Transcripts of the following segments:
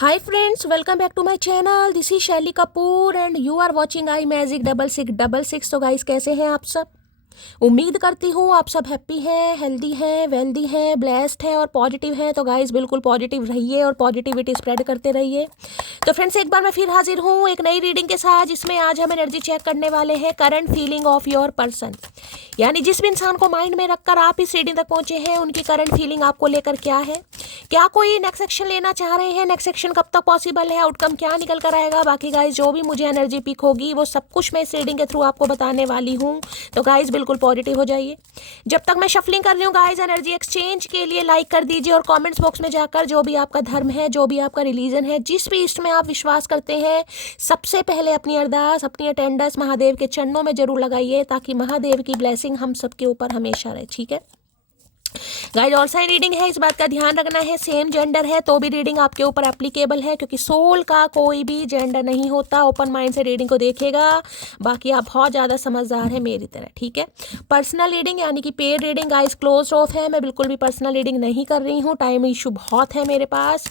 Hi friends, welcome back to my channel. This is Shelly Kapoor and you are watching I Magic 6666. तो guys कैसे हैं आप सब? उम्मीद करती हूँ आप सब हैप्पी हैं, हेल्दी हैं, वेल्दी हैं, ब्लेस्ड हैं और पॉजिटिव हैं। तो गाइस बिल्कुल पॉजिटिव रहिए और पॉजिटिविटी स्प्रेड करते रहिए। तो फ्रेंड्स एक बार मैं फिर हाजिर हूँ एक नई रीडिंग के साथ, जिसमें आज हम एनर्जी चेक करने वाले हैं current feeling of your person. यानी जिस भी इंसान को माइंड में रखकर आप इस रीडिंग तक पहुंचे हैं, उनकी करंट फीलिंग आपको लेकर क्या है, क्या कोई नेक्स्ट एक्शन लेना चाह रहे हैं, नेक्स्ट एक्शन कब तक पॉसिबल है, आउटकम क्या निकल कर आएगा। बाकी गाइस जो भी मुझे एनर्जी पिक होगी वो सब कुछ मैं इस रीडिंग के थ्रू आपको बताने वाली हूँ। तो गाइस बिल्कुल पॉजिटिव हो जाइए। जब तक मैं शफलिंग कर रही हूँ गाइस, एनर्जी एक्सचेंज के लिए लाइक कर दीजिए और कमेंट्स बॉक्स में जाकर जो भी आपका धर्म है, जो भी आपका रिलीजन है, जिस भी इष्ट में आप विश्वास करते हैं, सबसे पहले अपनी अरदास, अपनी अटेंडेंस महादेव के चरणों में जरूर लगाइए, ताकि महादेव की ब्लेसिंग हम सबके ऊपर हमेशा रहे। ठीक है गाइस, ऑल साइन रीडिंग है, इस बात का ध्यान रखना है। सेम जेंडर है तो भी रीडिंग आपके ऊपर एप्लीकेबल है, क्योंकि सोल का कोई भी जेंडर नहीं होता। ओपन माइंड से रीडिंग को देखिएगा। बाकी आप बहुत ज़्यादा समझदार हैं मेरी तरह। ठीक है, पर्सनल रीडिंग यानी कि paid reading guys close of है। मैं बिल्कुल भी पर्सनल रीडिंग नहीं कर रही हूँ, टाइम इशू बहुत है मेरे पास।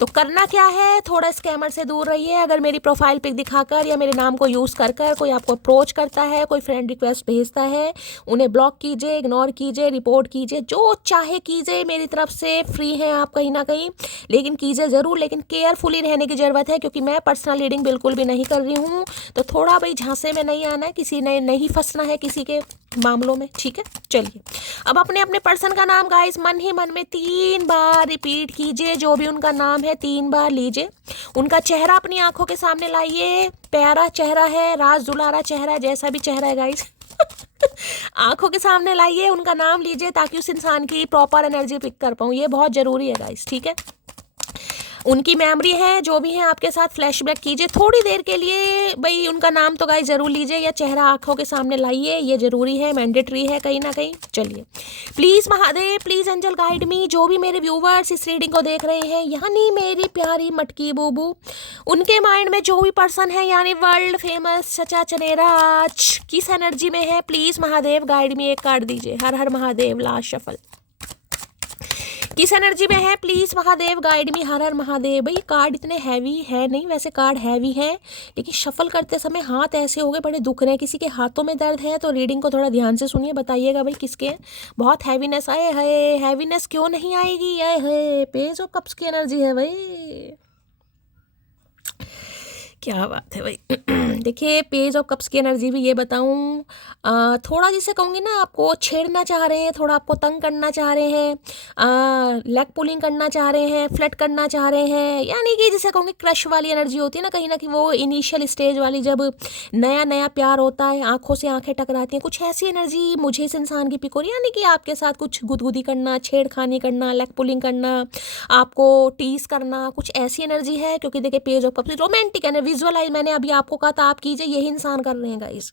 तो करना क्या है, थोड़ा स्कैमर से दूर रहिए। अगर मेरी प्रोफाइल पिक दिखाकर या मेरे नाम को यूज़ कर कोई आपको अप्रोच करता है, कोई फ्रेंड रिक्वेस्ट भेजता है, उन्हें ब्लॉक कीजिए, इग्नोर कीजिए, रिपोर्ट कीजिए, जो चाहे कीजिए। मेरी तरफ से फ्री हैं आप कहीं ना कहीं, लेकिन कीजिए ज़रूर। लेकिन केयरफुली रहने की ज़रूरत है, क्योंकि मैं पर्सनल रीडिंग बिल्कुल भी नहीं कर रही हूँ। तो थोड़ा भाई झांसे में नहीं आना है, किसी ने नहीं फंसना है किसी के मामलों में। ठीक है, चलिए अब अपने अपने पर्सन का नाम गाइस मन ही मन में 3 बार रिपीट कीजिए। जो भी उनका नाम है 3 बार लीजिए। उनका चेहरा अपनी आंखों के सामने लाइए। प्यारा चेहरा है, राज दुलारा चेहरा है, जैसा भी चेहरा है गाइस आंखों के सामने लाइए, उनका नाम लीजिए, ताकि उस इंसान की प्रॉपर एनर्जी पिक कर पाऊँ। ये बहुत ज़रूरी है गाइस। ठीक है, उनकी मेमोरी है, जो भी है आपके साथ फ्लैशबैक कीजिए थोड़ी देर के लिए। भाई उनका नाम तो गाइस ज़रूर लीजिए, या चेहरा आंखों के सामने लाइए। ये ज़रूरी है, मैंडेटरी है कहीं ना कहीं। चलिए please Mahadev, please angel guide me. जो भी मेरे व्यूवर्स इस रीडिंग को देख रहे हैं, यानी मेरी प्यारी मटकी बूबू, उनके माइंड में जो भी पर्सन है, यानी वर्ल्ड फेमस चचा चनेरा आज किस एनर्जी में है, प्लीज़ महादेव गाइड मी। एक कार्ड दीजिए। हर हर महादेव, लास्ट शफल। किस एनर्जी में है, प्लीज महादेव गाइड मी। हर हर महादेव। भाई कार्ड इतने हैवी है नहीं, वैसे कार्ड हैवी है, लेकिन शफल करते समय हाथ ऐसे हो गए, बड़े दुख रहे हैं। किसी के हाथों में दर्द है तो रीडिंग को थोड़ा ध्यान से सुनिए, बताइएगा भाई किसके हैं। बहुत हैवीनेस आए है, हैवीनेस क्यों नहीं आएगी, आए है पेज ऑफ कप्स की एनर्जी है भाई। क्या बात है भाई देखिए पेज ऑफ कप्स की एनर्जी भी ये बताऊं, थोड़ा जिसे कहूँगी ना, आपको छेड़ना चाह रहे हैं, थोड़ा आपको तंग करना चाह रहे हैं, लेग पुलिंग करना चाह रहे हैं, फ्लर्ट करना चाह रहे हैं। यानी कि जिसे कहूँगी क्रश वाली एनर्जी होती है ना, कहीं ना कहीं वो इनिशियल स्टेज वाली, जब नया नया प्यार होता है, आंखों से आंखें टकराती हैं, कुछ ऐसी एनर्जी मुझे इस इंसान की पिक हो रही है। यानी कि आपके साथ कुछ गुदगुदी करना, छेड़खानी करना, लेग पुलिंग करना, आपको टीज करना, कुछ ऐसी एनर्जी है। क्योंकि देखिए पेज ऑफ कप्स रोमांटिक है, विजुअलाइज मैंने अभी आपको कहा था आप कीजिए, यही इंसान कर रहे हैं गाइस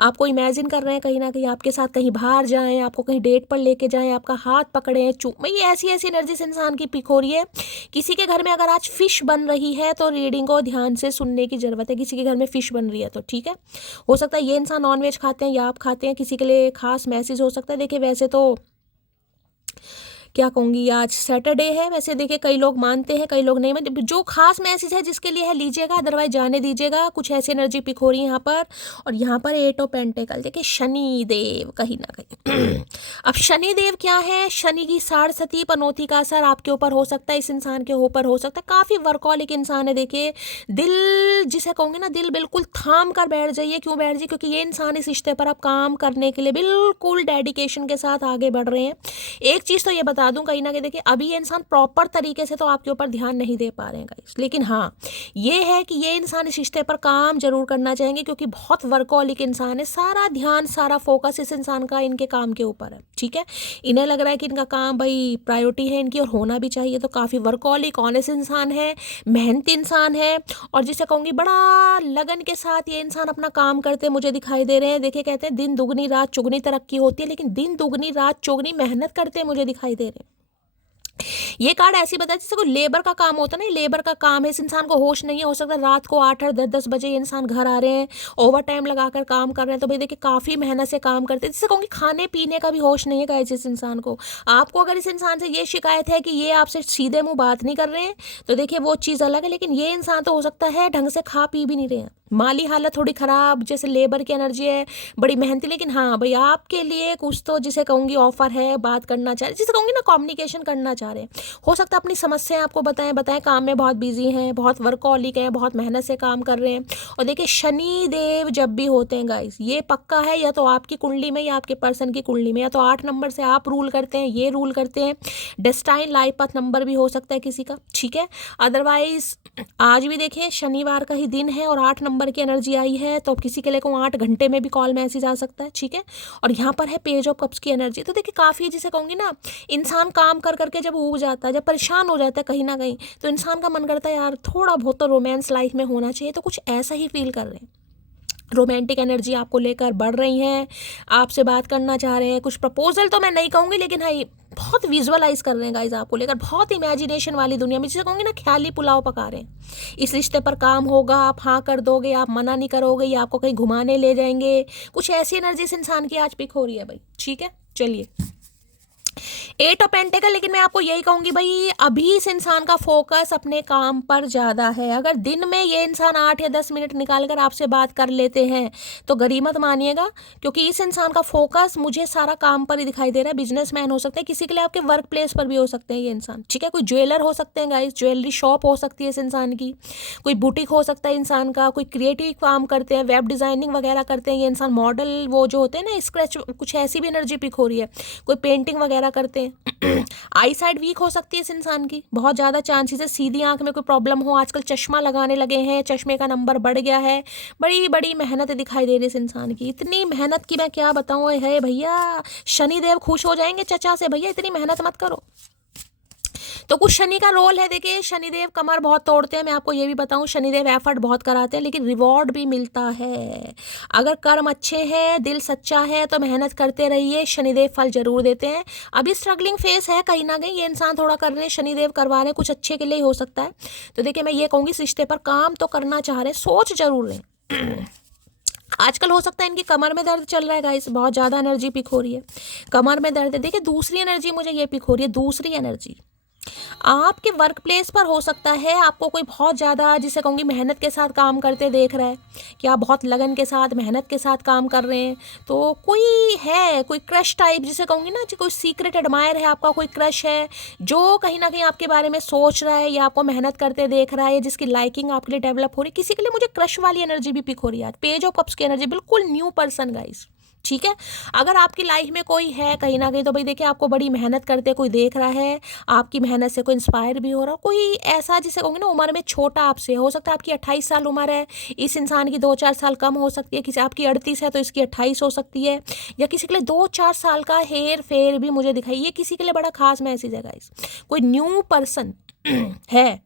आपको इमेजिन कर रहे हैं कहीं ना कहीं आपके साथ कहीं बाहर जाएं, आपको कहीं डेट पर लेके जाएं, आपका हाथ पकड़े भाई ऐसी ऐसी एनर्जी से इंसान की पिक हो रही है। किसी के घर में अगर आज फिश बन रही है तो रीडिंग को ध्यान से सुनने की जरूरत है। किसी के घर में फिश बन रही है तो ठीक है, हो सकता है ये इंसान नॉनवेज खाते हैं या आप खाते हैं, किसी के लिए खास मैसेज हो सकता है। देखिए वैसे तो क्या कहूँगी, आज सैटरडे है, वैसे देखिए कई लोग मानते हैं, कई लोग नहीं मानते। जो खास मैसेज है जिसके लिए है लीजिएगा, अदरवाइज जाने दीजिएगा। कुछ ऐसी एनर्जी पिक हो रही है यहाँ पर। और यहाँ पर 8 ऑफ पेंटिकल, देखिए शनि देव कहीं ना कहीं अब शनि देव क्या है, शनि की साढ़सती पनौती का असर आपके ऊपर हो सकता है, इस इंसान के ऊपर हो सकता है। काफ़ी वर्कॉलिक इंसान है। देखिए दिल जिसे कहूँगे ना, दिल बिल्कुल थाम कर बैठ जाइए। क्यों बैठ जाइए, क्योंकि ये इंसान इस रिश्ते पर आप काम करने के लिए बिल्कुल डेडिकेशन के साथ आगे बढ़ रहे हैं। एक चीज़ तो ये बता दूं कहीं ना कहीं, देखिए अभी ये इंसान प्रॉपर तरीके से तो आपके ऊपर ध्यान नहीं दे पा रहे हैं गाइस, लेकिन हाँ ये है कि ये इंसान इस रिश्ते पर काम जरूर करना चाहेंगे, क्योंकि बहुत वर्कॉलिक इंसान है। सारा ध्यान, सारा फोकस इस इंसान का इनके काम के ऊपर है। ठीक है, इन्हें लग रहा है कि इनका काम भाई प्रायोरिटी है इनकी, और होना भी चाहिए। तो काफ़ी वर्कॉलिक ऑनेस्ट इंसान है, मेहनती इंसान है, और जिसे कहूँगी बड़ा लगन के साथ ये इंसान अपना काम करते मुझे दिखाई दे रहे हैं। देखिए कहते हैं दिन दुगनी रात चुगनी तरक्की होती है, लेकिन दिन दुगनी रात चुगनी मेहनत करते मुझे दिखाई दे रहे हैं। ये कार्ड ऐसी बताया जैसे कोई लेबर का काम होता है ना, लेबर का काम है, इस इंसान को होश नहीं है, हो सकता है रात को 8-8 10-10 बजे ये इंसान घर आ रहे हैं, ओवर टाइम लगाकर काम कर रहे हैं, तो भाई देखिए काफ़ी मेहनत से काम करते हैं, जिससे कहूँगी खाने पीने का भी होश नहीं है गाइस इस इंसान को। आपको अगर इस इंसान से ये शिकायत है कि ये आपसे सीधे मुंह बात नहीं कर रहे हैं, तो देखिए वो चीज़ अलग है, लेकिन ये इंसान तो हो सकता है ढंग से खा पी भी नहीं रहे हैं, माली हालत थोड़ी ख़राब, जैसे लेबर की एनर्जी है, बड़ी मेहनती, लेकिन हाँ भाई आपके लिए कुछ तो जिसे कहूँगी ऑफर है, बात करना चाह रहे, जिसे कहूँगी ना कम्युनिकेशन करना चाह रहे हैं। हो सकता है अपनी समस्याएं आपको बताएं काम में बहुत बिजी हैं, बहुत वर्कहॉलिक हैं, बहुत मेहनत से काम कर रहे हैं। और देखिए शनि देव जब भी होते हैं गाइस, ये पक्का है या तो आपकी कुंडली में या आपके पर्सन की कुंडली में, या तो 8 नंबर से आप रूल करते हैं, ये रूल करते हैं, डेस्टाइन लाइफ पाथ नंबर भी हो सकता है किसी का, ठीक है। अदरवाइज आज भी देखिए शनिवार का ही दिन है और 8 नंबर की एनर्जी आई है, तो किसी के लिए को 8 घंटे में भी कॉल मैसेज आ सकता है, ठीक है। और यहाँ पर है पेज ऑफ कप्स की एनर्जी, तो देखिए काफ़ी जिसे कहूँगी ना, इंसान काम कर करके जब ऊब जाता है, जब परेशान हो जाता है कहीं ना कहीं, तो इंसान का मन करता है यार थोड़ा बहुत तो रोमांस लाइफ में होना चाहिए, तो कुछ ऐसा ही फील कर रहे हैं। रोमांटिक एनर्जी आपको लेकर बढ़ रही है, आपसे बात करना चाह रहे हैं, कुछ प्रपोजल तो मैं नहीं कहूँगी, लेकिन हाँ बहुत विजुअलाइज कर रहे हैं गाइज आपको लेकर, बहुत इमेजिनेशन वाली दुनिया में, जिसे कहूँगी ना ख्याली पुलाव पका रहे हैं। इस रिश्ते पर काम होगा, आप हाँ कर दोगे, आप मना नहीं करोगे, या आपको कहीं घुमाने ले जाएंगे, कुछ ऐसी एनर्जी इस इंसान की आज पिक हो रही है भाई, ठीक है। चलिए 8 ऑफ पेंटिकल, लेकिन मैं आपको यही कहूँगी भाई अभी इस इंसान का फोकस अपने काम पर ज़्यादा है। अगर दिन में ये इंसान 8 या 10 मिनट निकाल कर आपसे बात कर लेते हैं तो गरीमत मानिएगा, क्योंकि इस इंसान का फोकस मुझे सारा काम पर ही दिखाई दे रहा है। बिजनेसमैन हो सकते हैं, किसी के लिए आपके वर्क प्लेस पर भी हो सकते हैं ये इंसान, ठीक है। कोई ज्वेलर हो सकते हैं गाइस, ज्वेलरी शॉप हो सकती है इस इंसान की, कोई बुटीक हो सकता है इंसान का, कोई क्रिएटिव काम करते हैं, वेब डिज़ाइनिंग वगैरह करते हैं ये इंसान, मॉडल वो जो होते हैं ना स्क्रैच, कुछ ऐसी भी एनर्जी पिक हो रही है, कोई पेंटिंग वगैरह करते हैं। आई साइड वीक हो सकती है इस इंसान की, बहुत ज़्यादा चांसेस है सीधी आंख में कोई प्रॉब्लम हो, आजकल चश्मा लगाने लगे हैं, चश्मे का नंबर बढ़ गया है, बड़ी बड़ी मेहनत दिखाई दे रही है इस इंसान की, इतनी मेहनत की मैं क्या बताऊँ है भैया, शनिदेव खुश हो जाएंगे चचा से, भैया इतनी मेहनत मत करो। तो कुछ शनि का रोल है, देखिए शनिदेव कमर बहुत तोड़ते हैं, मैं आपको ये भी बताऊं, शनिदेव एफर्ट बहुत कराते हैं, लेकिन रिवॉर्ड भी मिलता है। अगर कर्म अच्छे हैं, दिल सच्चा है, तो मेहनत करते रहिए, शनिदेव फल जरूर देते हैं। अभी स्ट्रगलिंग फेस है कहीं ना कहीं, ये इंसान थोड़ा कर रहे हैं, शनिदेव करवा रहे हैं, कुछ अच्छे के लिए हो सकता है। तो देखिए मैं ये कहूँगी इस रिश्ते पर काम तो करना चाह रहे हैं, सोच जरूर रहे। आजकल हो सकता है इनकी कमर में दर्द चल रहा है गाइस, बहुत ज़्यादा एनर्जी पिक हो रही है, कमर में दर्द है। देखिए दूसरी एनर्जी मुझे ये पिक हो रही है, दूसरी एनर्जी आपके वर्क प्लेस पर हो सकता है, आपको कोई बहुत ज़्यादा जिसे कहूँगी मेहनत के साथ काम करते देख रहा है, कि आप बहुत लगन के साथ मेहनत के साथ काम कर रहे हैं, तो कोई है, कोई क्रश टाइप जिसे कहूँगी ना, कोई सीक्रेट एडमायर है आपका, कोई क्रश है जो कहीं ना कहीं आपके बारे में सोच रहा है या आपको मेहनत करते देख रहा है, जिसकी लाइकिंग आपके लिए डेवलप हो रही है। किसी के लिए मुझे क्रश वाली एनर्जी भी पिक हो रही है, पेज ऑफ कप्स की एनर्जी, बिल्कुल न्यू पर्सन गाइस, ठीक है। अगर आपकी लाइफ में कोई है कहीं ना कहीं, तो भाई देखिए आपको बड़ी मेहनत करते कोई देख रहा है, आपकी मेहनत से कोई इंस्पायर भी हो रहा, कोई ऐसा जिसे कहूँगी ना उम्र में छोटा आपसे, हो सकता है आपकी 28 साल उम्र है, इस इंसान की 2-4 साल कम हो सकती है, किसी आपकी 38 है तो इसकी 28 हो सकती है, या किसी के लिए 2-4 साल का हेर फेर भी मुझे दिखाई, ये किसी के लिए बड़ा खास मैसेज है गाइस, कोई न्यू पर्सन है,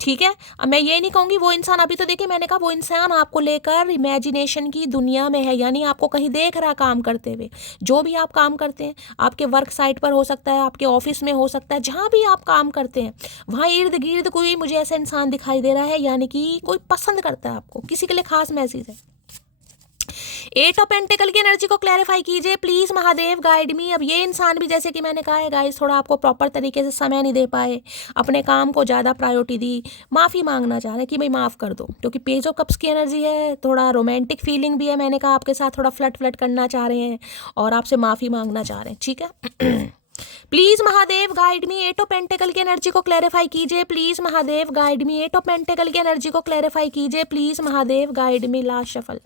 ठीक है। अब मैं ये नहीं कहूँगी वो इंसान, अभी तो देखिए मैंने कहा वो इंसान आपको लेकर इमेजिनेशन की दुनिया में है, यानी आपको कहीं देख रहा काम करते हुए, जो भी आप काम करते हैं, आपके वर्क साइट पर हो सकता है, आपके ऑफिस में हो सकता है, जहाँ भी आप काम करते हैं वहाँ इर्द गिर्द कोई मुझे ऐसा इंसान दिखाई दे रहा है, यानी कि कोई पसंद करता है आपको, किसी के लिए खास मैसेज है। 8 ऑफ पेंटिकल की एनर्जी को क्लैरिफाई कीजिए प्लीज महादेव, गाइड मी। अब ये इंसान भी जैसे कि मैंने कहा है गाइस, थोड़ा आपको प्रॉपर तरीके से समय नहीं दे पाए, अपने काम को ज़्यादा प्रायोरिटी दी, माफ़ी मांगना चाह रहे हैं कि भाई माफ़ कर दो, क्योंकि पेज ऑफ कप्स की एनर्जी है, थोड़ा रोमांटिक फीलिंग भी है, मैंने कहा आपके साथ थोड़ा फ्लर्ट फ्लर्ट करना चाह रहे हैं और आपसे माफ़ी मांगना चाह रहे हैं, ठीक है। Please Mahadev guide me, 8 of pentacle की एनर्जी को क्लैरिफाई कीजिए please Mahadev, guide me. 8 of pentacle की एनर्जी को क्लैरिफाई कीजिए please Mahadev, guide me. Last shuffle.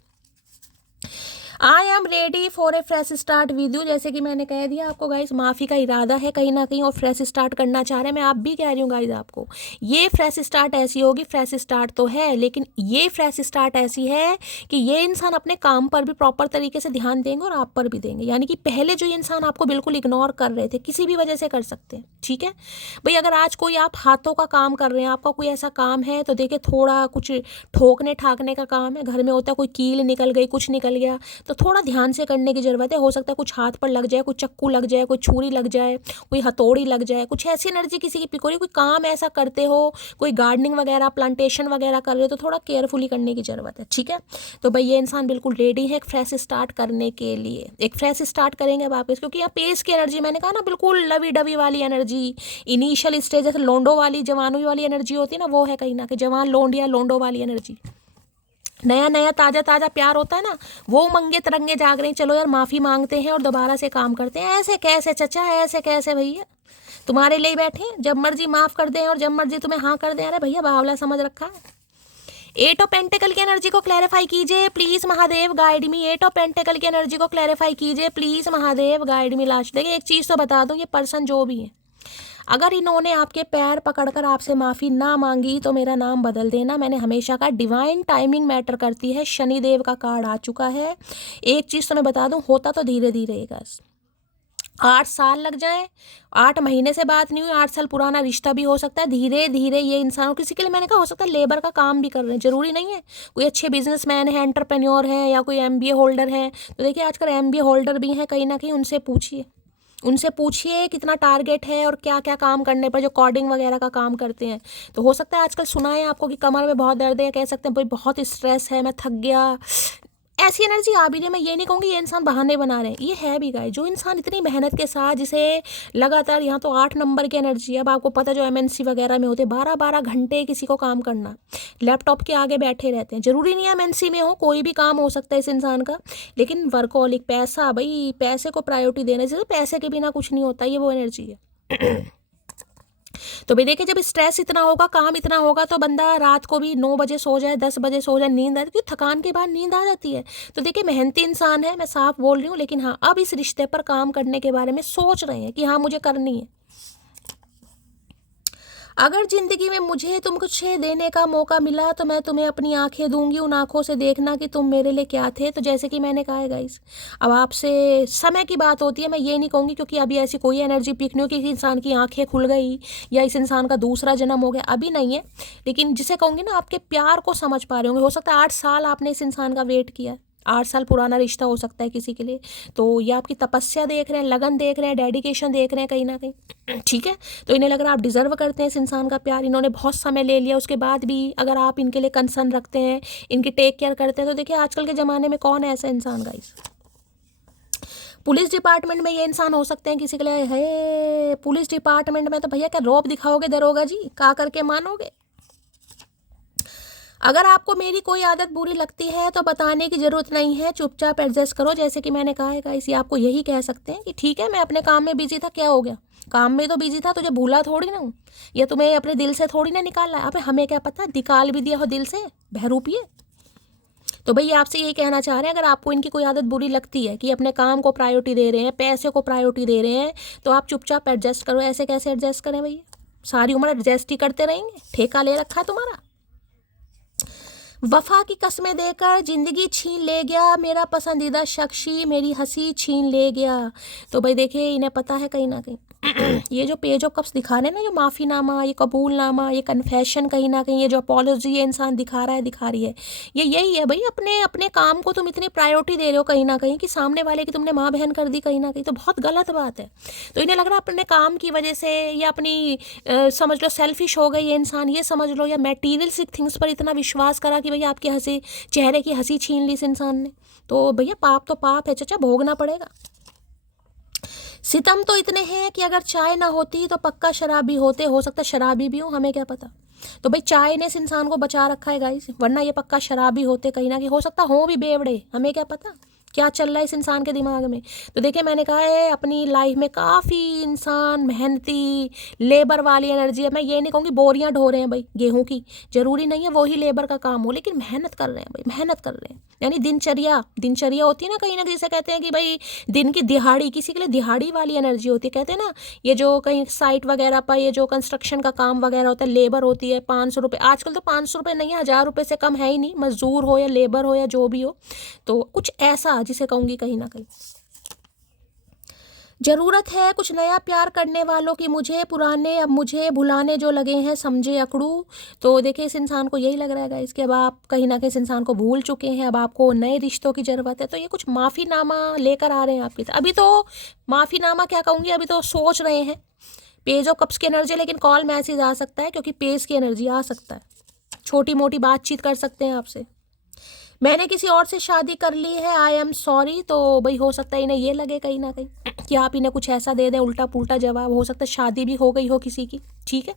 I am ready for a fresh start with you, जैसे कि मैंने कह दिया आपको गाइज, माफ़ी का इरादा है कहीं ना कहीं और फ्रेश स्टार्ट करना चाह रहे हैं। मैं आप भी कह रही हूँ गाइज आपको, ये फ्रेश स्टार्ट ऐसी होगी, फ्रेश स्टार्ट तो है, लेकिन ये फ्रेश स्टार्ट ऐसी है कि ये इंसान अपने काम पर भी प्रॉपर तरीके से ध्यान देंगे और आप पर भी देंगे, यानी कि पहले जो ये इंसान आपको बिल्कुल इग्नोर कर रहे थे, किसी भी वजह से कर सकते हैं, ठीक है भाई। अगर आज कोई आप हाथों का काम कर रहे हैं, आपका कोई ऐसा काम है, तो देखिए थोड़ा कुछ ठोकने ठाकने का काम है, घर में होता है कोई कील निकल गई, कुछ निकल गया, तो थोड़ा ध्यान से करने की ज़रूरत है। हो सकता है कुछ हाथ पर लग जाए, कुछ चक्कू लग जाए, कोई छुरी लग जाए, कोई हथौड़ी लग जाए, कुछ ऐसी एनर्जी किसी की पिक हो रही, कोई काम ऐसा करते हो, कोई गार्डनिंग वगैरह प्लांटेशन वगैरह कर रहे हो, तो थोड़ा केयरफुली करने की ज़रूरत है। ठीक है, तो भाई ये इंसान बिल्कुल रेडी है एक फ्रेश स्टार्ट करने के लिए। एक फ्रेश स्टार्ट करेंगे वापस, क्योंकि यहाँ पेस की एनर्जी मैंने कहा ना, बिल्कुल लवी डवी वाली एनर्जी, इनिशियल स्टेज जैसे लोंडो वाली जवानों वाली एनर्जी होती है ना, वो है कहीं ना कहीं जवान लोंडिया लोंडो वाली एनर्जी। नया नया ताज़ा ताज़ा प्यार होता है ना, वो उमंगे तरंगे जाग रहे हैं, चलो यार माफ़ी मांगते हैं और दोबारा से काम करते हैं। ऐसे कैसे चचा, ऐसे कैसे भैया, तुम्हारे लिए ही बैठे हैं, जब मर्जी माफ़ कर दें और जब मर्जी तुम्हें हाँ कर दें। अरे भैया बावला समझ रखा है। एट ऑफ पेंटिकल की एनर्जी को क्लैरिफाई कीजिए please Mahadev, guide me. Eight of pentacle की एनर्जी को क्लैरिफाई कीजिए please Mahadev, guide me. Last देखिए एक चीज़ तो बता दूँ, ये पर्सन जो भी है, अगर इन्होंने आपके पैर पकड़कर आपसे माफ़ी ना मांगी तो मेरा नाम बदल देना। मैंने हमेशा कहा डिवाइन टाइमिंग मैटर करती है। शनिदेव का कार्ड आ चुका है। एक चीज़ तो मैं बता दूं, होता तो धीरे धीरे है। 8 साल लग जाए, 8 महीने से बात नहीं हुई, 8 साल पुराना रिश्ता भी हो सकता है। धीरे धीरे ये इंसान, किसी के लिए मैंने कहा हो सकता है लेबर का काम भी कर रहे हैं, जरूरी नहीं है। कोई अच्छे बिजनेसमैन है, एंटरप्रेन्योर है, या कोई MBA होल्डर है, तो देखिए आजकल MBA होल्डर भी हैं कहीं ना कहीं, उनसे पूछिए कितना टारगेट है और क्या क्या काम करने पर, जो कोडिंग वगैरह का काम करते हैं। तो हो सकता है आजकल सुना है आपको कि कमर में बहुत दर्द है, कह सकते हैं भाई बहुत स्ट्रेस है, मैं थक गया, ऐसी एनर्जी आ भी रही है। मैं ये नहीं कहूँगी ये इंसान बहाने बना रहे हैं, ये है भी गाय। जो इंसान इतनी मेहनत के साथ, जिसे लगातार, यहाँ तो 8 नंबर की एनर्जी है। अब आपको पता जो MNC वगैरह में होते 12-12 घंटे किसी को काम करना, लैपटॉप के आगे बैठे रहते हैं। जरूरी नहीं है MNC में हो, कोई भी काम हो सकता है इस इंसान का, लेकिन वर्कहोलिक, पैसा, भाई पैसे को प्रायोरिटी देने से, पैसे के बिना कुछ नहीं होता, ये वो एनर्जी है। तो भाई देखिए जब स्ट्रेस इतना होगा, काम इतना होगा, तो बंदा रात को भी 9 बजे सो जाए, 10 बजे सो जाए, नींद आ जाती है, थकान के बाद नींद आ जाती है। तो देखिए मेहनती इंसान है, मैं साफ बोल रही हूँ, लेकिन हाँ अब इस रिश्ते पर काम करने के बारे में सोच रहे हैं कि हाँ मुझे करनी है। अगर जिंदगी में मुझे तुम कुछ देने का मौका मिला तो मैं तुम्हें अपनी आंखें दूंगी, उन आंखों से देखना कि तुम मेरे लिए क्या थे। तो जैसे कि मैंने कहा है गाइस, अब आपसे समय की बात होती है, मैं ये नहीं कहूँगी क्योंकि अभी ऐसी कोई एनर्जी पिक नहीं हो कि इस इंसान की आंखें खुल गई या इस इंसान का दूसरा जन्म हो गया, अभी नहीं है। लेकिन जिसे कहूँगी ना, आपके प्यार को समझ पा रहे होंगे। हो सकता है 8 साल आपने इस इंसान का वेट किया, 8 साल पुराना रिश्ता हो सकता है किसी के लिए। तो ये आपकी तपस्या देख रहे हैं, लगन देख रहे हैं, डेडिकेशन देख रहे हैं कहीं ना कहीं, ठीक है। तो इन्हें लग रहा है आप डिजर्व करते हैं इस इंसान का प्यार। इन्होंने बहुत समय ले लिया, उसके बाद भी अगर आप इनके लिए कंसर्न रखते हैं, इनकी टेक केयर करते हैं, तो देखिए आजकल के ज़माने में कौन है ऐसा इंसान गाइस। पुलिस डिपार्टमेंट में ये इंसान हो सकते हैं किसी के लिए। है पुलिस डिपार्टमेंट में तो भैया क्या रौब दिखाओगे दरोगा जी, का करके मानोगे। अगर आपको मेरी कोई आदत बुरी लगती है तो बताने की ज़रूरत नहीं है, चुपचाप एडजस्ट करो। जैसे कि मैंने कहा है गाइस, ये आपको यही कह सकते हैं कि ठीक है मैं अपने काम में बिजी था, क्या हो गया, काम में तो बिजी था, तुझे भूला थोड़ी ना हूँ, या तुम्हें अपने दिल से थोड़ी ना निकाला। अब हमें क्या पता, निकाल भी दिया हो दिल से, बहरूपिए। तो भैया आपसे यही कहना चाह रहे हैं, अगर आपको इनकी कोई आदत बुरी लगती है कि अपने काम को प्रायोरिटी दे रहे हैं, पैसे को प्रायोरिटी दे रहे हैं, तो आप चुपचाप एडजस्ट करो। ऐसे कैसे एडजस्ट करें भैया, सारी उम्र एडजस्ट ही करते रहेंगे, ठेका ले रखा है तुम्हारा। वफा की कस्में देकर जिंदगी छीन ले गया, मेरा पसंदीदा शख्सी मेरी हंसी छीन ले गया। तो भाई देखिए इन्हें पता है कहीं ना कहीं ये जो पेज ऑफ कप्स दिखा रहे हैं ना, जो माफ़ीनामा, ये कबूलनामा, ये कन्फेशन, कहीं ना कहीं ये जो अपॉलॉजी ये इंसान दिखा रहा है, दिखा रही है, ये यही है भाई। अपने अपने काम को तुम इतनी प्रायोरिटी दे रहे हो कहीं ना कहीं कि सामने वाले की तुमने माँ बहन कर दी कहीं ना कहीं, तो बहुत गलत बात है। तो इन्हें लग रहा है अपने काम की वजह से या अपनी समझ लो सेल्फिश हो गई ये इंसान, ये समझ लो, या मटेरियलिस्टिक थिंग्स पर इतना विश्वास करा कि भैया आपकी हंसी, चेहरे की हंसी छीन ली इस इंसान ने। तो भैया पाप तो पाप है चचा, भोगना पड़ेगा। सितम तो इतने हैं कि अगर चाय ना होती तो पक्का शराबी होते, हो सकता है शराबी भी हो, हमें क्या पता। तो भाई चाय ने इस इंसान को बचा रखा है गाइस, वरना ये पक्का शराबी होते कहीं ना कहीं, हो सकता हो भी बेवड़े, हमें क्या पता क्या चल रहा है इस इंसान के दिमाग में। तो देखिए मैंने कहा है अपनी लाइफ में काफ़ी इंसान मेहनती, लेबर वाली एनर्जी है। मैं ये नहीं कहूँगी बोरियां ढो रहे हैं भाई गेहूं की, जरूरी नहीं है वही लेबर का काम हो, लेकिन मेहनत कर रहे हैं भाई, मेहनत कर रहे हैं। यानी दिनचर्या होती है ना कहीं ना कहीं, जिसे कहते हैं कि भाई दिन की दिहाड़ी, किसी के लिए दिहाड़ी वाली एनर्जी होती है। कहते हैं ना ये जो कहीं साइट वगैरह पर ये जो कंस्ट्रक्शन का काम वगैरह होता है, लेबर होती है 500 रुपये, आजकल तो 500 रुपये नहीं है, 1000 रुपये से कम है ही नहीं, मजदूर हो या लेबर हो या जो भी हो। तो कुछ ऐसा जिसे कहूँगी कहीं ना कहीं ज़रूरत है कुछ नया प्यार करने वालों की मुझे, पुराने अब मुझे भुलाने जो लगे हैं समझे अकड़ू। तो देखिए इस इंसान को यही लग रहा है गाइस कि अब आप कहीं ना कहीं इस इंसान को भूल चुके हैं, अब आपको नए रिश्तों की ज़रूरत है। तो ये कुछ माफ़ीनामा लेकर आ रहे हैं आपकी तरफ। अभी तो माफ़ीनामा क्या कहूँगी, अभी तो सोच रहे हैं। पेज ऑफ कप्स की एनर्जी, लेकिन कॉल मैसेज आ सकता है क्योंकि पेज की एनर्जी आ सकता है। छोटी मोटी बातचीत कर सकते हैं आपसे। मैंने किसी और से शादी कर ली है, आई एम सॉरी। तो भाई हो सकता है इन्हें ये लगे कहीं ना कहीं कि आप इन्हें कुछ ऐसा दे दें उल्टा पुल्टा जवाब। हो सकता है शादी भी हो गई हो किसी की, ठीक है।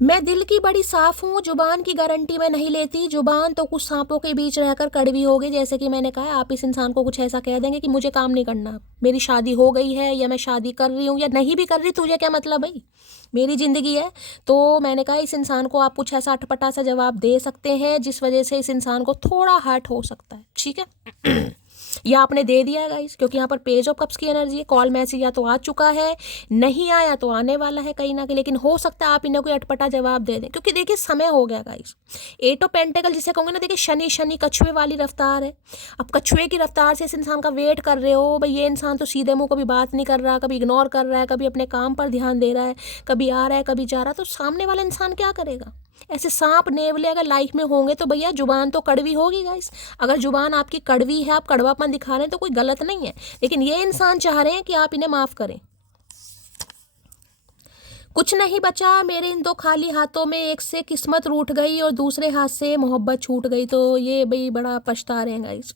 मैं दिल की बड़ी साफ हूँ, जुबान की गारंटी मैं नहीं लेती। जुबान तो कुछ सांपों के बीच रहकर कड़वी होगी। जैसे कि मैंने कहा, आप इस इंसान को कुछ ऐसा कह देंगे कि मुझे काम नहीं करना, मेरी शादी हो गई है या मैं शादी कर रही हूँ या नहीं भी कर रही, तुझे क्या मतलब भाई, मेरी ज़िंदगी है। तो मैंने कहा इस इंसान को आप कुछ ऐसा अटपटा सा जवाब दे सकते हैं जिस वजह से इस इंसान को थोड़ा हर्ट हो सकता है, ठीक है। या आपने दे दिया है गाइस, क्योंकि यहाँ पर पेज ऑफ कप्स की एनर्जी है। कॉल मैसेज या तो आ चुका है, नहीं आया तो आने वाला है कहीं ना कहीं, लेकिन हो सकता है आप इन्हें कोई अटपटा जवाब दे दें क्योंकि देखिए समय हो गया गाइस। एट ऑफ पेंटेकल जिसे कहूँगे ना, देखिए शनि शनि कछुए वाली रफ्तार है। अब कछुए की रफ्तार से इस इंसान का वेट कर रहे हो भाई। ये इंसान तो सीधे मुंह कभी बात नहीं कर रहा, कभी इग्नोर कर रहा है, कभी अपने काम पर ध्यान दे रहा है, कभी आ रहा है कभी जा रहा है। तो सामने वाला इंसान क्या करेगा। ऐसे सांप नेवले अगर लाइफ में होंगे तो भैया जुबान तो कड़वी होगी गाइस। अगर जुबान आपकी कड़वी है, आप कड़वापन दिखा रहे हैं तो कोई गलत नहीं है, लेकिन ये इंसान चाह रहे हैं कि आप इन्हें माफ़ करें। कुछ नहीं बचा मेरे इन दो खाली हाथों में, एक से किस्मत रूठ गई और दूसरे हाथ से मोहब्बत छूट गई। तो ये भाई बड़ा पछता रहे हैं गाइस।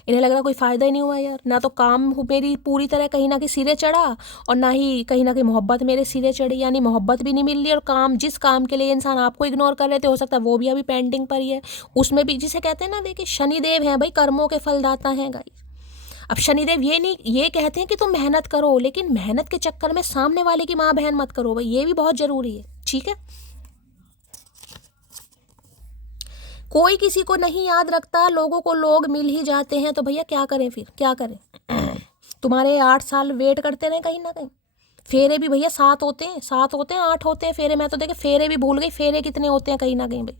इन्हें लग रहा कोई फ़ायदा ही नहीं हुआ यार, ना तो काम मेरी पूरी तरह कहीं ना कहीं सिरे चढ़ा और ना ही कहीं ना कहीं मोहब्बत मेरे सिरे चढ़ी। यानी मोहब्बत भी नहीं मिल रही और काम, जिस काम के लिए इंसान आपको इग्नोर कर रहे थे, हो सकता है वो भी अभी पेंडिंग पर ही है। उसमें भी जिसे कहते हैं ना, देखिए शनिदेव हैं भाई, कर्मों के फलदाता हैं गाइस। अब शनिदेव ये कहते हैं कि तुम मेहनत करो, लेकिन मेहनत के चक्कर में सामने वाले की माँ बहन मत करो भाई, ये भी बहुत ज़रूरी है, ठीक है। कोई किसी को नहीं याद रखता, लोगों को लोग मिल ही जाते हैं। तो भैया क्या करें फिर, क्या करें। तुम्हारे 8 साल वेट करते रहे कहीं ना कहीं। फेरे भी भैया 7 होते हैं, 7 होते हैं, 8 होते हैं फेरे। मैं तो देखे फेरे भी भूल गई, फेरे कितने होते हैं कहीं ना कहीं भाई।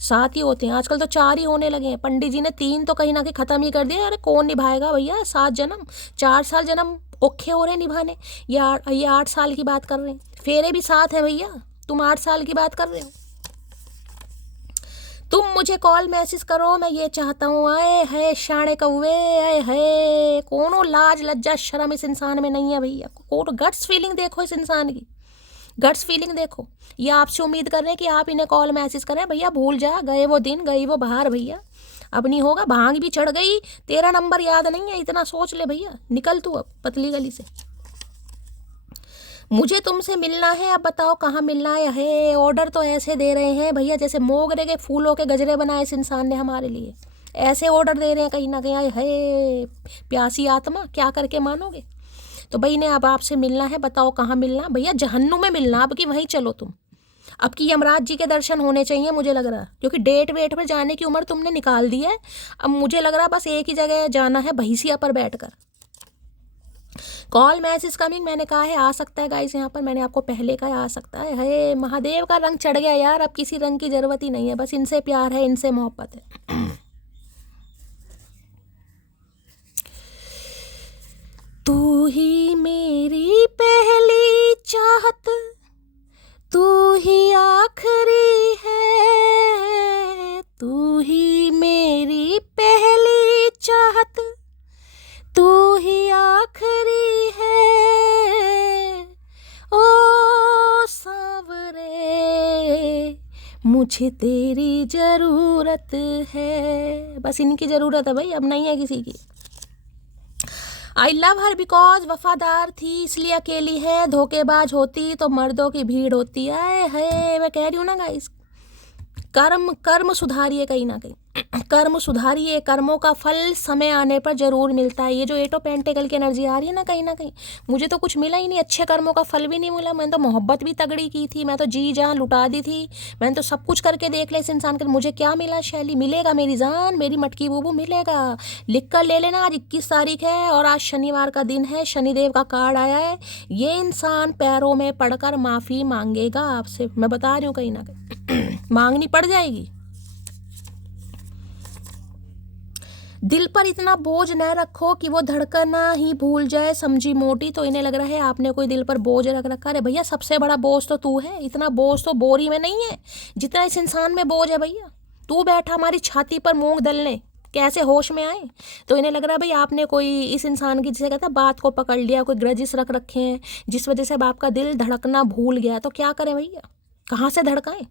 7 ही होते हैं आजकल, तो 4 ही होने लगे हैं। पंडित जी ने 3 तो कहीं ना कहीं ख़त्म ही कर दिया। अरे कौन निभाएगा भैया 7 जन्म, 4 साल जन्म औखे हो रहे हैं निभाने। ये 8 साल की बात कर रहे हैं, फेरे भी 7 है भैया, तुम 8 साल की बात कर रहे हो। तुम मुझे कॉल मैसेज करो, मैं ये चाहता हूँ। आए है शाणे कौवे, आए है कोनो लाज लज्जा शर्म इस इंसान में नहीं है भैया। कोनो गट्स फीलिंग देखो इस इंसान की, गट्स फीलिंग देखो। ये आपसे उम्मीद कर रहे हैं कि आप इन्हें कॉल मैसेज करें। भैया भूल जा, गए वो दिन गई वो बहार भैया, अब नहीं होगा। भांग भी चढ़ गई, तेरा नंबर याद नहीं है, इतना सोच ले भैया, निकल तू अब पतली गली से। मुझे तुमसे मिलना है, अब बताओ कहाँ मिलना है। ऑर्डर तो ऐसे दे रहे हैं भैया जैसे मोगरे के फूलों के गजरे बनाए इस इंसान ने हमारे लिए। ऐसे ऑर्डर दे रहे हैं कहीं ना कहीं, आए है प्यासी आत्मा, क्या करके मानोगे। तो भाई ने अब आपसे मिलना है, बताओ कहाँ मिलना। भैया जहन्नुम में मिलना, अब की वहीं चलो तुम। अब की यमराज जी के दर्शन होने चाहिए मुझे लग रहा है, क्योंकि डेट वेट पर जाने की उम्र तुमने निकाल दी है। अब मुझे लग रहा है बस एक ही जगह जाना है, भैंसिया पर बैठकर। कॉल मैसेज कमिंग, मैंने कहा है आ सकता है गाइस। यहाँ पर मैंने आपको पहले कहा आ सकता है। हे महादेव का रंग चढ़ गया यार, अब किसी रंग की जरूरत ही नहीं है, बस इनसे प्यार है, इनसे मोहब्बत है। तू ही मेरी पहली चाहत, तू ही आखिरी है। तू ही मेरी पहली चाहत, तू ही आखिरी है। ओ सांवरे मुझे तेरी ज़रूरत है। बस इनकी ज़रूरत है भाई, अब नहीं है किसी की। आई लव हर बिकॉज वफादार थी इसलिए अकेली है। धोखेबाज होती तो मर्दों की भीड़ होती है। मैं कह रही हूँ ना गाइस, कर्म सुधारिए कहीं ना कहीं, कर्म सुधारिए। कर्मों का फल समय आने पर जरूर मिलता है। ये जो 8 ऑफ पेंटिकल की एनर्जी आ रही है ना, कहीं ना कहीं मुझे तो कुछ मिला ही नहीं, अच्छे कर्मों का फल भी नहीं मिला। मैंने तो मोहब्बत भी तगड़ी की थी, मैं तो जी जान लुटा दी थी, मैंने तो सब कुछ करके देख लिया इस इंसान के। मुझे क्या मिला शैली, मिलेगा मेरी जान, मेरी मटकी बूबू मिलेगा। लिख कर ले लेना, आज 21 तारीख है और आज शनिवार का दिन है, शनिदेव का कार्ड आया है। ये इंसान पैरों में पड़कर माफ़ी मांगेगा आपसे, मैं बता रही हूँ कहीं ना कहीं। मांगनी पड़ जाएगी। दिल पर इतना बोझ न रखो कि वो धड़कना ही भूल जाए, समझी मोटी। तो इन्हें लग रहा है आपने कोई दिल पर बोझ रख रखा। अरे भैया सबसे बड़ा बोझ तो तू है, इतना बोझ तो बोरी में नहीं है जितना इस इंसान में बोझ है भैया। तू बैठा हमारी छाती पर मूंग दलने, कैसे होश में आए। तो इन्हें लग रहा है भाई आपने कोई इस इंसान की, जिसे कहता है, बात को पकड़ लिया, कोई ग्रजिस रख रखे हैं जिस वजह से अब आपका दिल धड़कना भूल गया। तो क्या करें भैया, कहाँ से धड़काएं।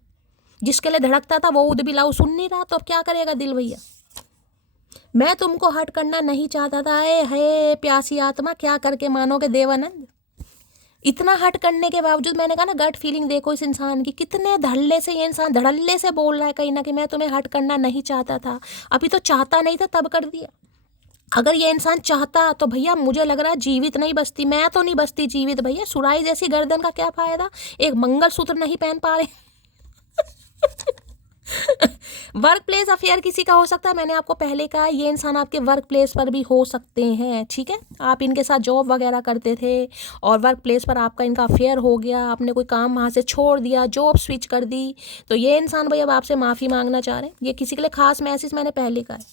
जिसके लिए धड़कता था वो उद बिलाऊ सुन नहीं रहा, तो अब क्या करेगा दिल भैया। मैं तुमको हर्ट करना नहीं चाहता था, है प्यासी आत्मा, क्या करके मानोगे देवानंद। इतना हर्ट करने के बावजूद मैंने कहा ना, गट फीलिंग देखो इस इंसान की, कितने धड़ल्ले से ये इंसान धड़ल्ले से बोल रहा है कहीं ना कि मैं तुम्हें हर्ट करना नहीं चाहता था। अभी तो चाहता नहीं था तब कर दिया। अगर ये इंसान चाहता तो भैया मुझे लग रहा है जीवित नहीं बचती, मैं तो नहीं बचती जीवित भैया। सुराई जैसी गर्दन का क्या फायदा, एक मंगलसूत्र नहीं पहन पा रहे। वर्क प्लेस अफेयर किसी का हो सकता है, मैंने आपको पहले कहा ये इंसान आपके वर्क प्लेस पर भी हो सकते हैं, ठीक है। आप इनके साथ जॉब वगैरह करते थे और वर्क प्लेस पर आपका इनका अफेयर हो गया, आपने कोई काम वहाँ से छोड़ दिया, जॉब स्विच कर दी, तो ये इंसान भाई अब आपसे माफ़ी मांगना चाह रहे हैं। ये किसी के लिए खास मैसेज मैंने पहले कहा है।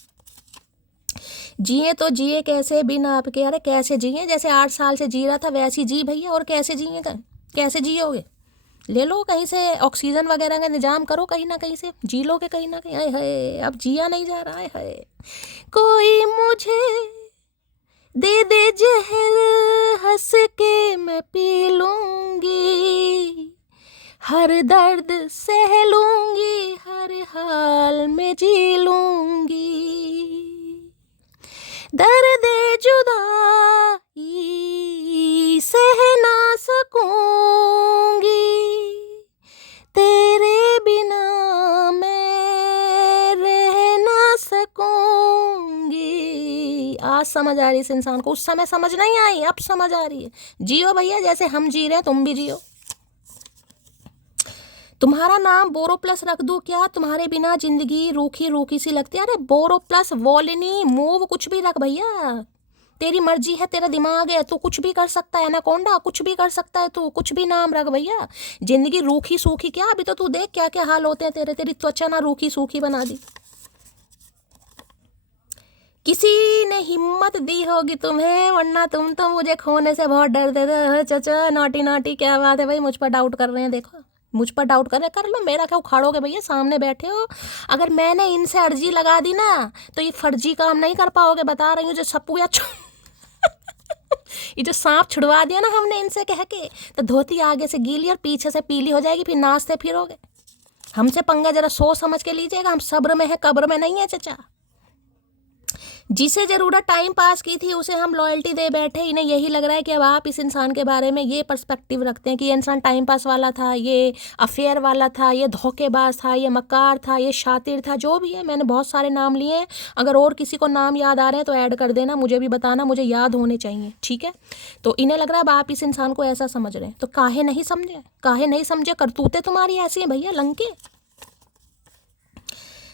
जिए तो जिए कैसे बिना आपके, अरे कैसे जिए, जैसे 8 साल से जी रहा था वैसी जी भैया। और कैसे जिएगा, कैसे जियोगे, ले लो कहीं से ऑक्सीजन वगैरह का इंतजाम करो, कहीं ना कहीं से जी लोगे कहीं ना कहीं। हाय हाय अब जिया नहीं जा रहा है। कोई मुझे दे दे जहर, हंस के मैं पी लूंगी, हर दर्द सह लूंगी, हर हाल में जी लूंगी, दर्द जुदाई सह ना सकूंगी, तेरे बिना मैं रह ना सकूंगी। आज समझ आ रही है इस इंसान को, उस समय समझ नहीं आई, अब समझ आ रही है। जियो भैया जैसे हम जी रहे हैं, तुम भी जियो। तुम्हारा नाम बोरो प्लस रख दूं क्या, तुम्हारे बिना जिंदगी रूखी रूखी सी लगती है। अरे बोरो प्लस वोलिनी मूव कुछ भी रख भैया, तेरी मर्जी है, तेरा दिमाग है, तू कुछ भी कर सकता है। एनाकोंडा कुछ भी कर सकता है, तू कुछ भी नाम रख भैया। जिंदगी रूखी सूखी क्या, अभी तो तू देख क्या क्या हाल होते हैं तेरे, तेरी त्वचा ना रूखी सूखी बना दी। किसी ने हिम्मत दी होगी तुम्हें, वरना तुम तो मुझे खोने से बहुत डरते थे। चाचा नॉटी नॉटी, क्या बात है भाई, मुझ पर डाउट कर रहे हैं, देखो मुझ पर डाउट कर रहे, कर लो, मेरा क्या उखाड़ोगे भैया, सामने बैठे हो। अगर मैंने इनसे अर्जी लगा दी ना तो ये फर्जी काम नहीं कर पाओगे, बता रही हूँ। जो सप्पू या ये जो सांप छुड़वा दिया ना हमने इनसे कह के, तो धोती आगे से गीली और पीछे से पीली हो जाएगी, फिर नाचते फिरोगे। हमसे पंगा जरा सोच समझ के लीजिएगा, हम सब्र में है, कब्र में नहीं है चचा। जिसे जरूरत टाइम पास की थी उसे हम लॉयल्टी दे बैठे। इन्हें यही लग रहा है कि अब आप इस इंसान के बारे में ये पर्सपेक्टिव रखते हैं कि ये इंसान टाइम पास वाला था, ये अफेयर वाला था, ये धोखेबाज था, ये मकार था, ये शातिर था, जो भी है। मैंने बहुत सारे नाम लिए हैं, अगर और किसी को नाम याद आ रहे हैं तो ऐड कर देना, मुझे भी बताना, मुझे याद होने चाहिए, ठीक है। तो इन्हें लग रहा है अब आप इस इंसान को ऐसा समझ रहे हैं, तो काहे नहीं समझे, काहे नहीं समझे, करतूतें तुम्हारी ऐसी हैं भैया लंके।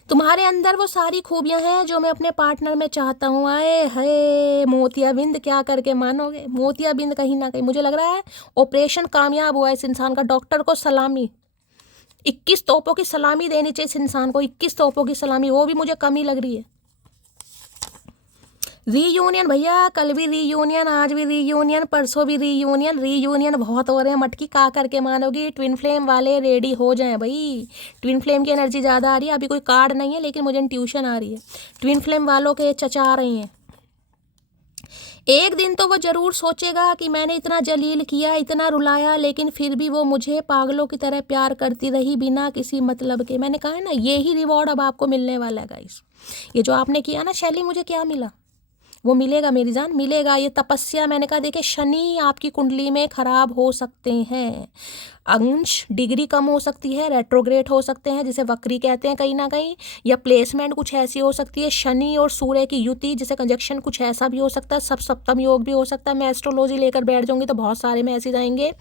तुम्हारे अंदर वो सारी खूबियां हैं जो मैं अपने पार्टनर में चाहता हूँ। आए है मोतियाबिंद, क्या करके मानोगे, मोतियाबिंद कहीं ना कहीं मुझे लग रहा है ऑपरेशन कामयाब हुआ इस इंसान का। डॉक्टर को सलामी, 21 तोपों की सलामी देनी चाहिए इस इंसान को, 21 तोपों की सलामी, वो भी मुझे कमी लग रही है। रीयूनियन भैया, कल भी रीयूनियन, आज भी रीयूनियन, परसों भी रीयूनियन, रीयूनियन बहुत हो रहे हैं। मटकी का करके मानोगी, ट्विन फ्लेम वाले रेडी हो जाएं भाई। ट्विन फ्लेम की एनर्जी ज़्यादा आ रही है, अभी कोई कार्ड नहीं है लेकिन मुझे ट्यूशन आ रही है। ट्विन फ्लेम वालों के चचा आ रही हैं। एक दिन तो वो ज़रूर सोचेगा कि मैंने इतना जलील किया, इतना रुलाया, लेकिन फिर भी वो मुझे पागलों की तरह प्यार करती रही बिना किसी मतलब के। मैंने कहा है ना, ये ही रिवॉर्ड अब आपको मिलने वाला है गाइस। ये जो आपने किया ना शैली, मुझे क्या मिला वो मिलेगा मेरी जान, मिलेगा। ये तपस्या, मैंने कहा देखिए शनि आपकी कुंडली में खराब हो सकते हैं, अंश डिग्री कम हो सकती है, रेट्रोग्रेड हो सकते हैं जिसे वक्री कहते हैं कहीं ना कहीं, या प्लेसमेंट कुछ ऐसी हो सकती है, शनि और सूर्य की युति जिसे कंजक्शन कुछ ऐसा भी हो सकता है, सब सप्तम योग भी हो सकता है। मैं एस्ट्रोलॉजी लेकर बैठ जाऊंगी तो बहुत सारे मैसेज आएंगे।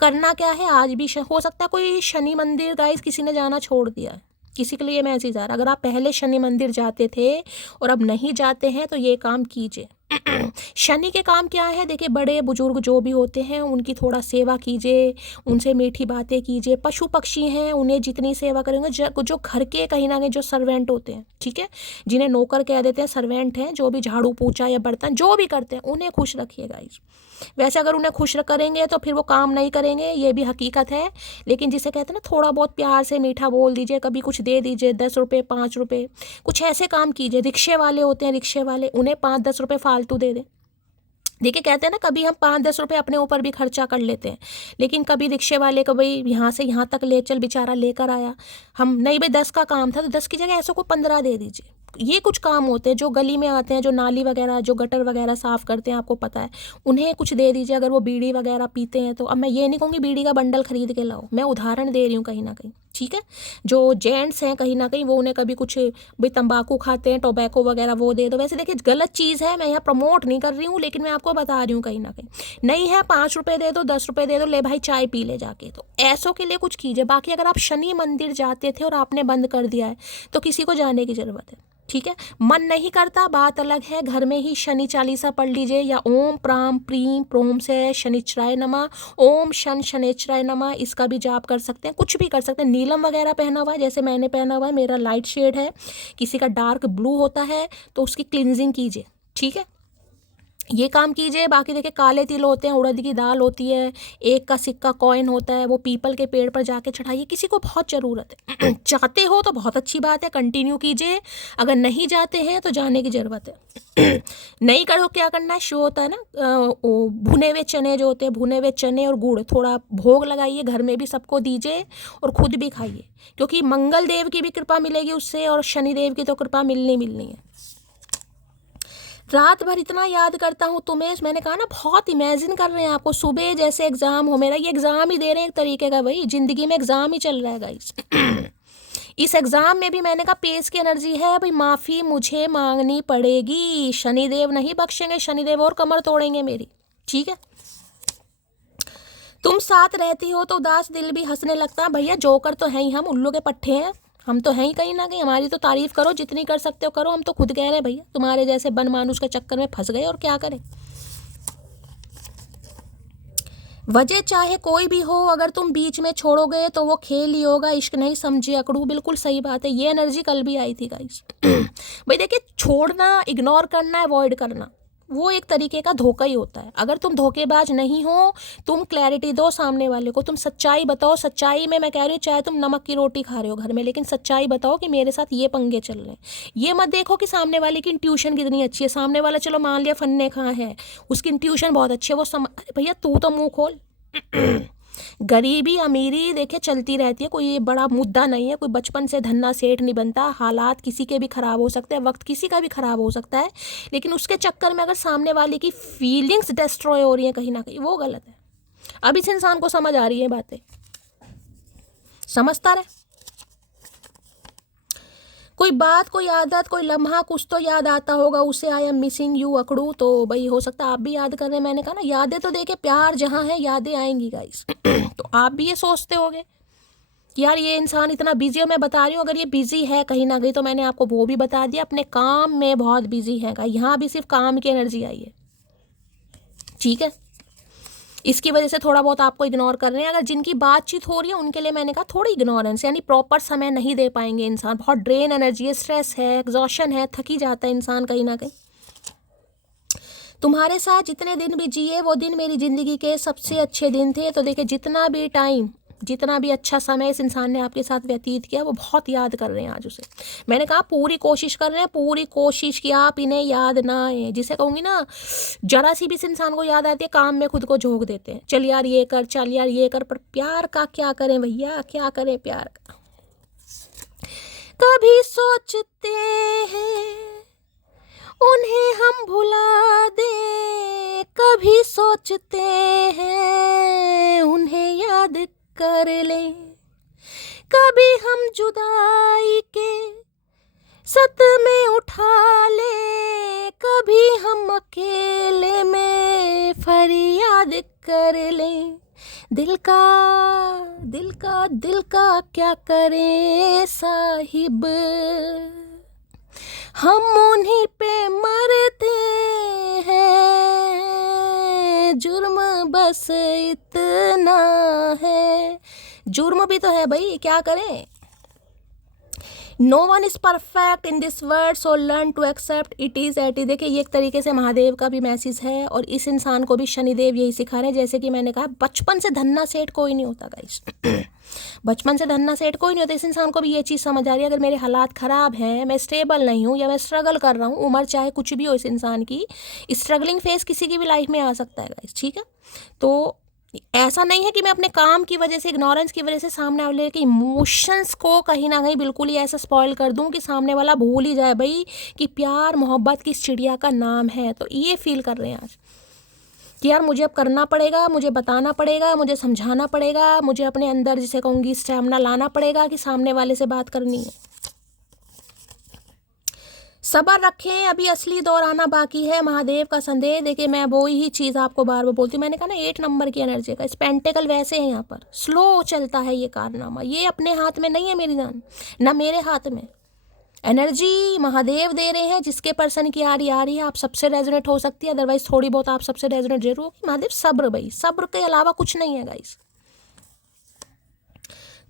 करना क्या है, आज भी हो सकता है कोई शनि मंदिर गाइस किसी ने जाना छोड़ दिया है, किसी के लिए मैसेज आ रहा। अगर आप पहले शनि मंदिर जाते थे और अब नहीं जाते हैं तो ये काम कीजिए, शनि के काम क्या है? देखिए, बड़े बुजुर्ग जो भी होते हैं उनकी थोड़ा सेवा कीजिए, उनसे मीठी बातें कीजिए। पशु पक्षी हैं, उन्हें जितनी सेवा करेंगे, जो घर के कहीं ना कहीं जो सर्वेंट होते हैं, ठीक है, जिन्हें नौकर कह देते हैं, सर्वेंट हैं, जो भी झाड़ू पोछा या बर्तन जो भी करते हैं, उन्हें खुश रखिएगा। वैसे अगर उन्हें खुश करेंगे तो फिर वो काम नहीं करेंगे, ये भी हकीकत है। लेकिन जिसे कहते हैं ना, थोड़ा बहुत प्यार से मीठा बोल दीजिए, कभी कुछ दे दीजिए, 10 रुपये 5 रुपये, कुछ ऐसे काम कीजिए। रिक्शे वाले होते हैं, रिक्शे वाले, उन्हें 5-10 रुपये फालतू दे दें। देखिए, कहते हैं ना, कभी हम 5-10 रुपये अपने ऊपर भी खर्चा कर लेते हैं, लेकिन कभी रिक्शे वाले को भाई यहाँ से यहाँ तक ले चल, बेचारा लेकर आया, हम नहीं भाई 10 का काम था तो 10 की जगह ऐसे को 15 दे दीजिए। ये कुछ काम होते हैं जो गली में आते हैं, जो नाली वगैरह, जो गटर वगैरह साफ़ करते हैं, आपको पता है, उन्हें कुछ दे दीजिए। अगर वो बीड़ी वगैरह पीते हैं तो, अब मैं ये नहीं कहूँगी बीड़ी का बंडल खरीद के लाओ, मैं उदाहरण दे रही हूँ कहीं ना कहीं, ठीक है। जो जेंट्स हैं कहीं ना कहीं, वो उन्हें कभी कुछ भाई तंबाकू खाते हैं, टोबैको वगैरह, वो दे दो। वैसे देखिए, गलत चीज़ है, मैं यहाँ प्रमोट नहीं कर रही हूँ, लेकिन मैं आपको बता रही हूँ कहीं ना कहीं। नहीं है, 5 रुपये दे दो, 10 रुपये दे दो, ले भाई चाय पी ले जाके, तो ऐसों के लिए कुछ कीजिए। बाकी अगर आप शनि मंदिर जाते थे और आपने बंद कर दिया है तो किसी को जाने की ज़रूरत है, ठीक है। मन नहीं करता, बात अलग है, घर में ही शनि चालीसा पढ़ लीजिए, या ओम प्राम प्रीम प्रोम से शनिचराय नमः, ओम शन शनिचराय नमः, इसका भी जाप कर सकते हैं। कुछ भी कर सकते हैं। नीलम वगैरह पहना हुआ है, जैसे मैंने पहना हुआ है, मेरा लाइट शेड है, किसी का डार्क ब्लू होता है, तो उसकी क्लिनजिंग कीजिए, ठीक है, ये काम कीजिए। बाकी देखिए, काले तिल होते हैं, उड़द की दाल होती है, 1 का सिक्का कॉइन होता है, वो पीपल के पेड़ पर जाके चढ़ाइए, किसी को बहुत ज़रूरत है। चाहते हो तो बहुत अच्छी बात है, कंटिन्यू कीजिए। अगर नहीं जाते हैं तो जाने की ज़रूरत है। नहीं करो, क्या करना है, शो होता है ना, भुने हुए चने जो होते हैं, भुने हुए चने और गुड़, थोड़ा भोग लगाइए, घर में भी सबको दीजिए और खुद भी खाइए, क्योंकि मंगल देव की भी कृपा मिलेगी उससे, और शनिदेव की तो कृपा मिलनी है। रात भर इतना याद करता हूँ तुम्हें, मैंने कहा ना, बहुत इमेजिन कर रहे हैं आपको, सुबह जैसे एग्ज़ाम हो मेरा, ये एग्ज़ाम ही दे रहे हैं एक तरीके का, भाई ज़िंदगी में एग्ज़ाम ही चल रहा है गाइस। इस एग्ज़ाम में भी मैंने कहा पेस की एनर्जी है भाई, माफ़ी मुझे मांगनी पड़ेगी, शनिदेव नहीं बख्शेंगे, शनिदेव और कमर तोड़ेंगे मेरी, ठीक है। तुम साथ रहती हो तो उदास दिल भी हंसने लगता है। भैया जोकर तो है ही, हम उल्लू के पट्टे हैं, हम तो हैं ही कहीं ना कहीं। हमारी तो तारीफ़ करो, जितनी कर सकते हो करो, हम तो खुद कह रहे हैं भैया, तुम्हारे जैसे बन मानुष के चक्कर में फंस गए, और क्या करें। वजह चाहे कोई भी हो, अगर तुम बीच में छोड़ोगे तो वो खेल ही होगा, इश्क नहीं समझे अकड़ू। बिल्कुल सही बात है, ये एनर्जी कल भी आई थी गाइस। भाई देखिए, छोड़ना, इग्नोर करना, अवॉइड करना, वो एक तरीके का धोखा ही होता है। अगर तुम धोखेबाज नहीं हो, तुम क्लैरिटी दो सामने वाले को, तुम सच्चाई बताओ। सच्चाई में मैं कह रही हूँ, चाहे तुम नमक की रोटी खा रहे हो घर में, लेकिन सच्चाई बताओ कि मेरे साथ ये पंगे चल रहे हैं। ये मत देखो कि सामने वाले की इंट्यूशन कितनी अच्छी है, सामने वाला चलो मान लिया फन्ने खां है, उसकी इंट्यूशन बहुत अच्छी है, वो भैया तू तो मुँह खोल। गरीबी अमीरी देखिए चलती रहती है, कोई ये बड़ा मुद्दा नहीं है, कोई बचपन से धन्ना सेठ नहीं बनता। हालात किसी के भी ख़राब हो सकते हैं, वक्त किसी का भी ख़राब हो सकता है, लेकिन उसके चक्कर में अगर सामने वाले की फीलिंग्स डिस्ट्रॉय हो रही हैं कहीं ना कहीं, वो गलत है। अब इस इंसान को समझ आ रही है बातें, समझता रहे। कोई बात, कोई आदत, कोई लम्हा, कुछ तो याद आता होगा उसे, आई एम मिसिंग यू अकड़ू। तो भाई हो सकता है आप भी याद कर रहे हैं। मैंने कहा ना, यादें तो देखे, प्यार जहाँ है यादें आएंगी गाइस। तो आप भी ये सोचते होगे कि यार ये इंसान इतना बिजी है। मैं बता रही हूँ, अगर ये बिजी है कहीं ना कहीं, तो मैंने आपको वो भी बता दिया, अपने काम में बहुत बिजी है। यहाँ भी सिर्फ काम की एनर्जी आई है, ठीक है। इसकी वजह से थोड़ा बहुत आपको इग्नोर कर रहे हैं। अगर जिनकी बातचीत हो रही है उनके लिए मैंने कहा थोड़ी इग्नोरेंस, यानी प्रॉपर समय नहीं दे पाएंगे इंसान। बहुत ड्रेन एनर्जी है, स्ट्रेस है, एग्जॉशन है, थकी जाता है इंसान कहीं ना कहीं। तुम्हारे साथ जितने दिन भी जिए वो दिन मेरी ज़िंदगी के सबसे अच्छे दिन थे। तो देखिए, जितना भी टाइम, जितना भी अच्छा समय इस इंसान ने आपके साथ व्यतीत किया, वो बहुत याद कर रहे हैं आज उसे। मैंने कहा पूरी कोशिश कर रहे हैं, पूरी कोशिश की आप इन्हें याद ना आए। जिसे कहूँगी ना, जरा सी भी इस इंसान को याद आती है, काम में खुद को झोंक देते हैं, चल यार ये कर, चल यार ये कर। पर प्यार का क्या करें भैया, क्या करें प्यार का। कभी सोचते हैं उन्हें हम भुला दे, कभी सोचते हैं उन्हें याद कर ले, कभी हम जुदाई के सदमे उठा ले, कभी हम अकेले में फरियाद कर ले। दिल का क्या करें साहिब, हम उन्हीं पे मरते हैं, जुर्म बस इतना है। जुर्म भी तो है भाई, क्या करें। No one is perfect in this world, so learn to accept it is at is. देखिए ये एक तरीके से महादेव का भी मैसेज है और इस इंसान को भी शनिदेव यही सिखा रहे हैं। जैसे कि मैंने कहा, बचपन से धन्ना सेठ कोई नहीं होता गाइस। बचपन से धन्ना सेठ कोई नहीं होता। इस इंसान को भी ये चीज़ समझ आ रही है, अगर मेरे हालात ख़राब हैं, मैं स्टेबल नहीं हूँ या मैं स्ट्रगल कर रहा हूँ, उम्र चाहे कुछ भी हो इस इंसान की, स्ट्रगलिंग फेस किसी की भी लाइफ में आ सकता है गाइस, ठीक है। तो ऐसा नहीं है कि मैं अपने काम की वजह से, इग्नोरेंस की वजह से सामने वाले के इमोशंस को कहीं ना कहीं बिल्कुल ही ऐसा स्पॉइल कर दूं कि सामने वाला भूल ही जाए भाई कि प्यार मोहब्बत किस चिड़िया का नाम है। तो ये फील कर रहे हैं आज कि यार मुझे अब करना पड़ेगा, मुझे बताना पड़ेगा, मुझे समझाना पड़ेगा, मुझे अपने अंदर जिसे कहूँगी स्टैमिना लाना पड़ेगा कि सामने वाले से बात करनी है। सब्र रखें, अभी असली दौर आना बाकी है। महादेव का संदेश देखिए, मैं वो ही चीज़ आपको बार बार बोलती हूँ। मैंने कहा ना 8 नंबर की एनर्जी का पेंटेकल वैसे है, यहाँ पर स्लो चलता है ये कारनामा। ये अपने हाथ में नहीं है मेरी जान, ना मेरे हाथ में। एनर्जी महादेव दे रहे हैं, जिसके पर्सन की आ रही है, आप सबसे रेजोनेट हो सकती है, अदरवाइज थोड़ी बहुत आप सबसे रेजोनेट जरूर होगी। महादेव सब्र भाई, सब्र के अलावा कुछ नहीं है गाइस।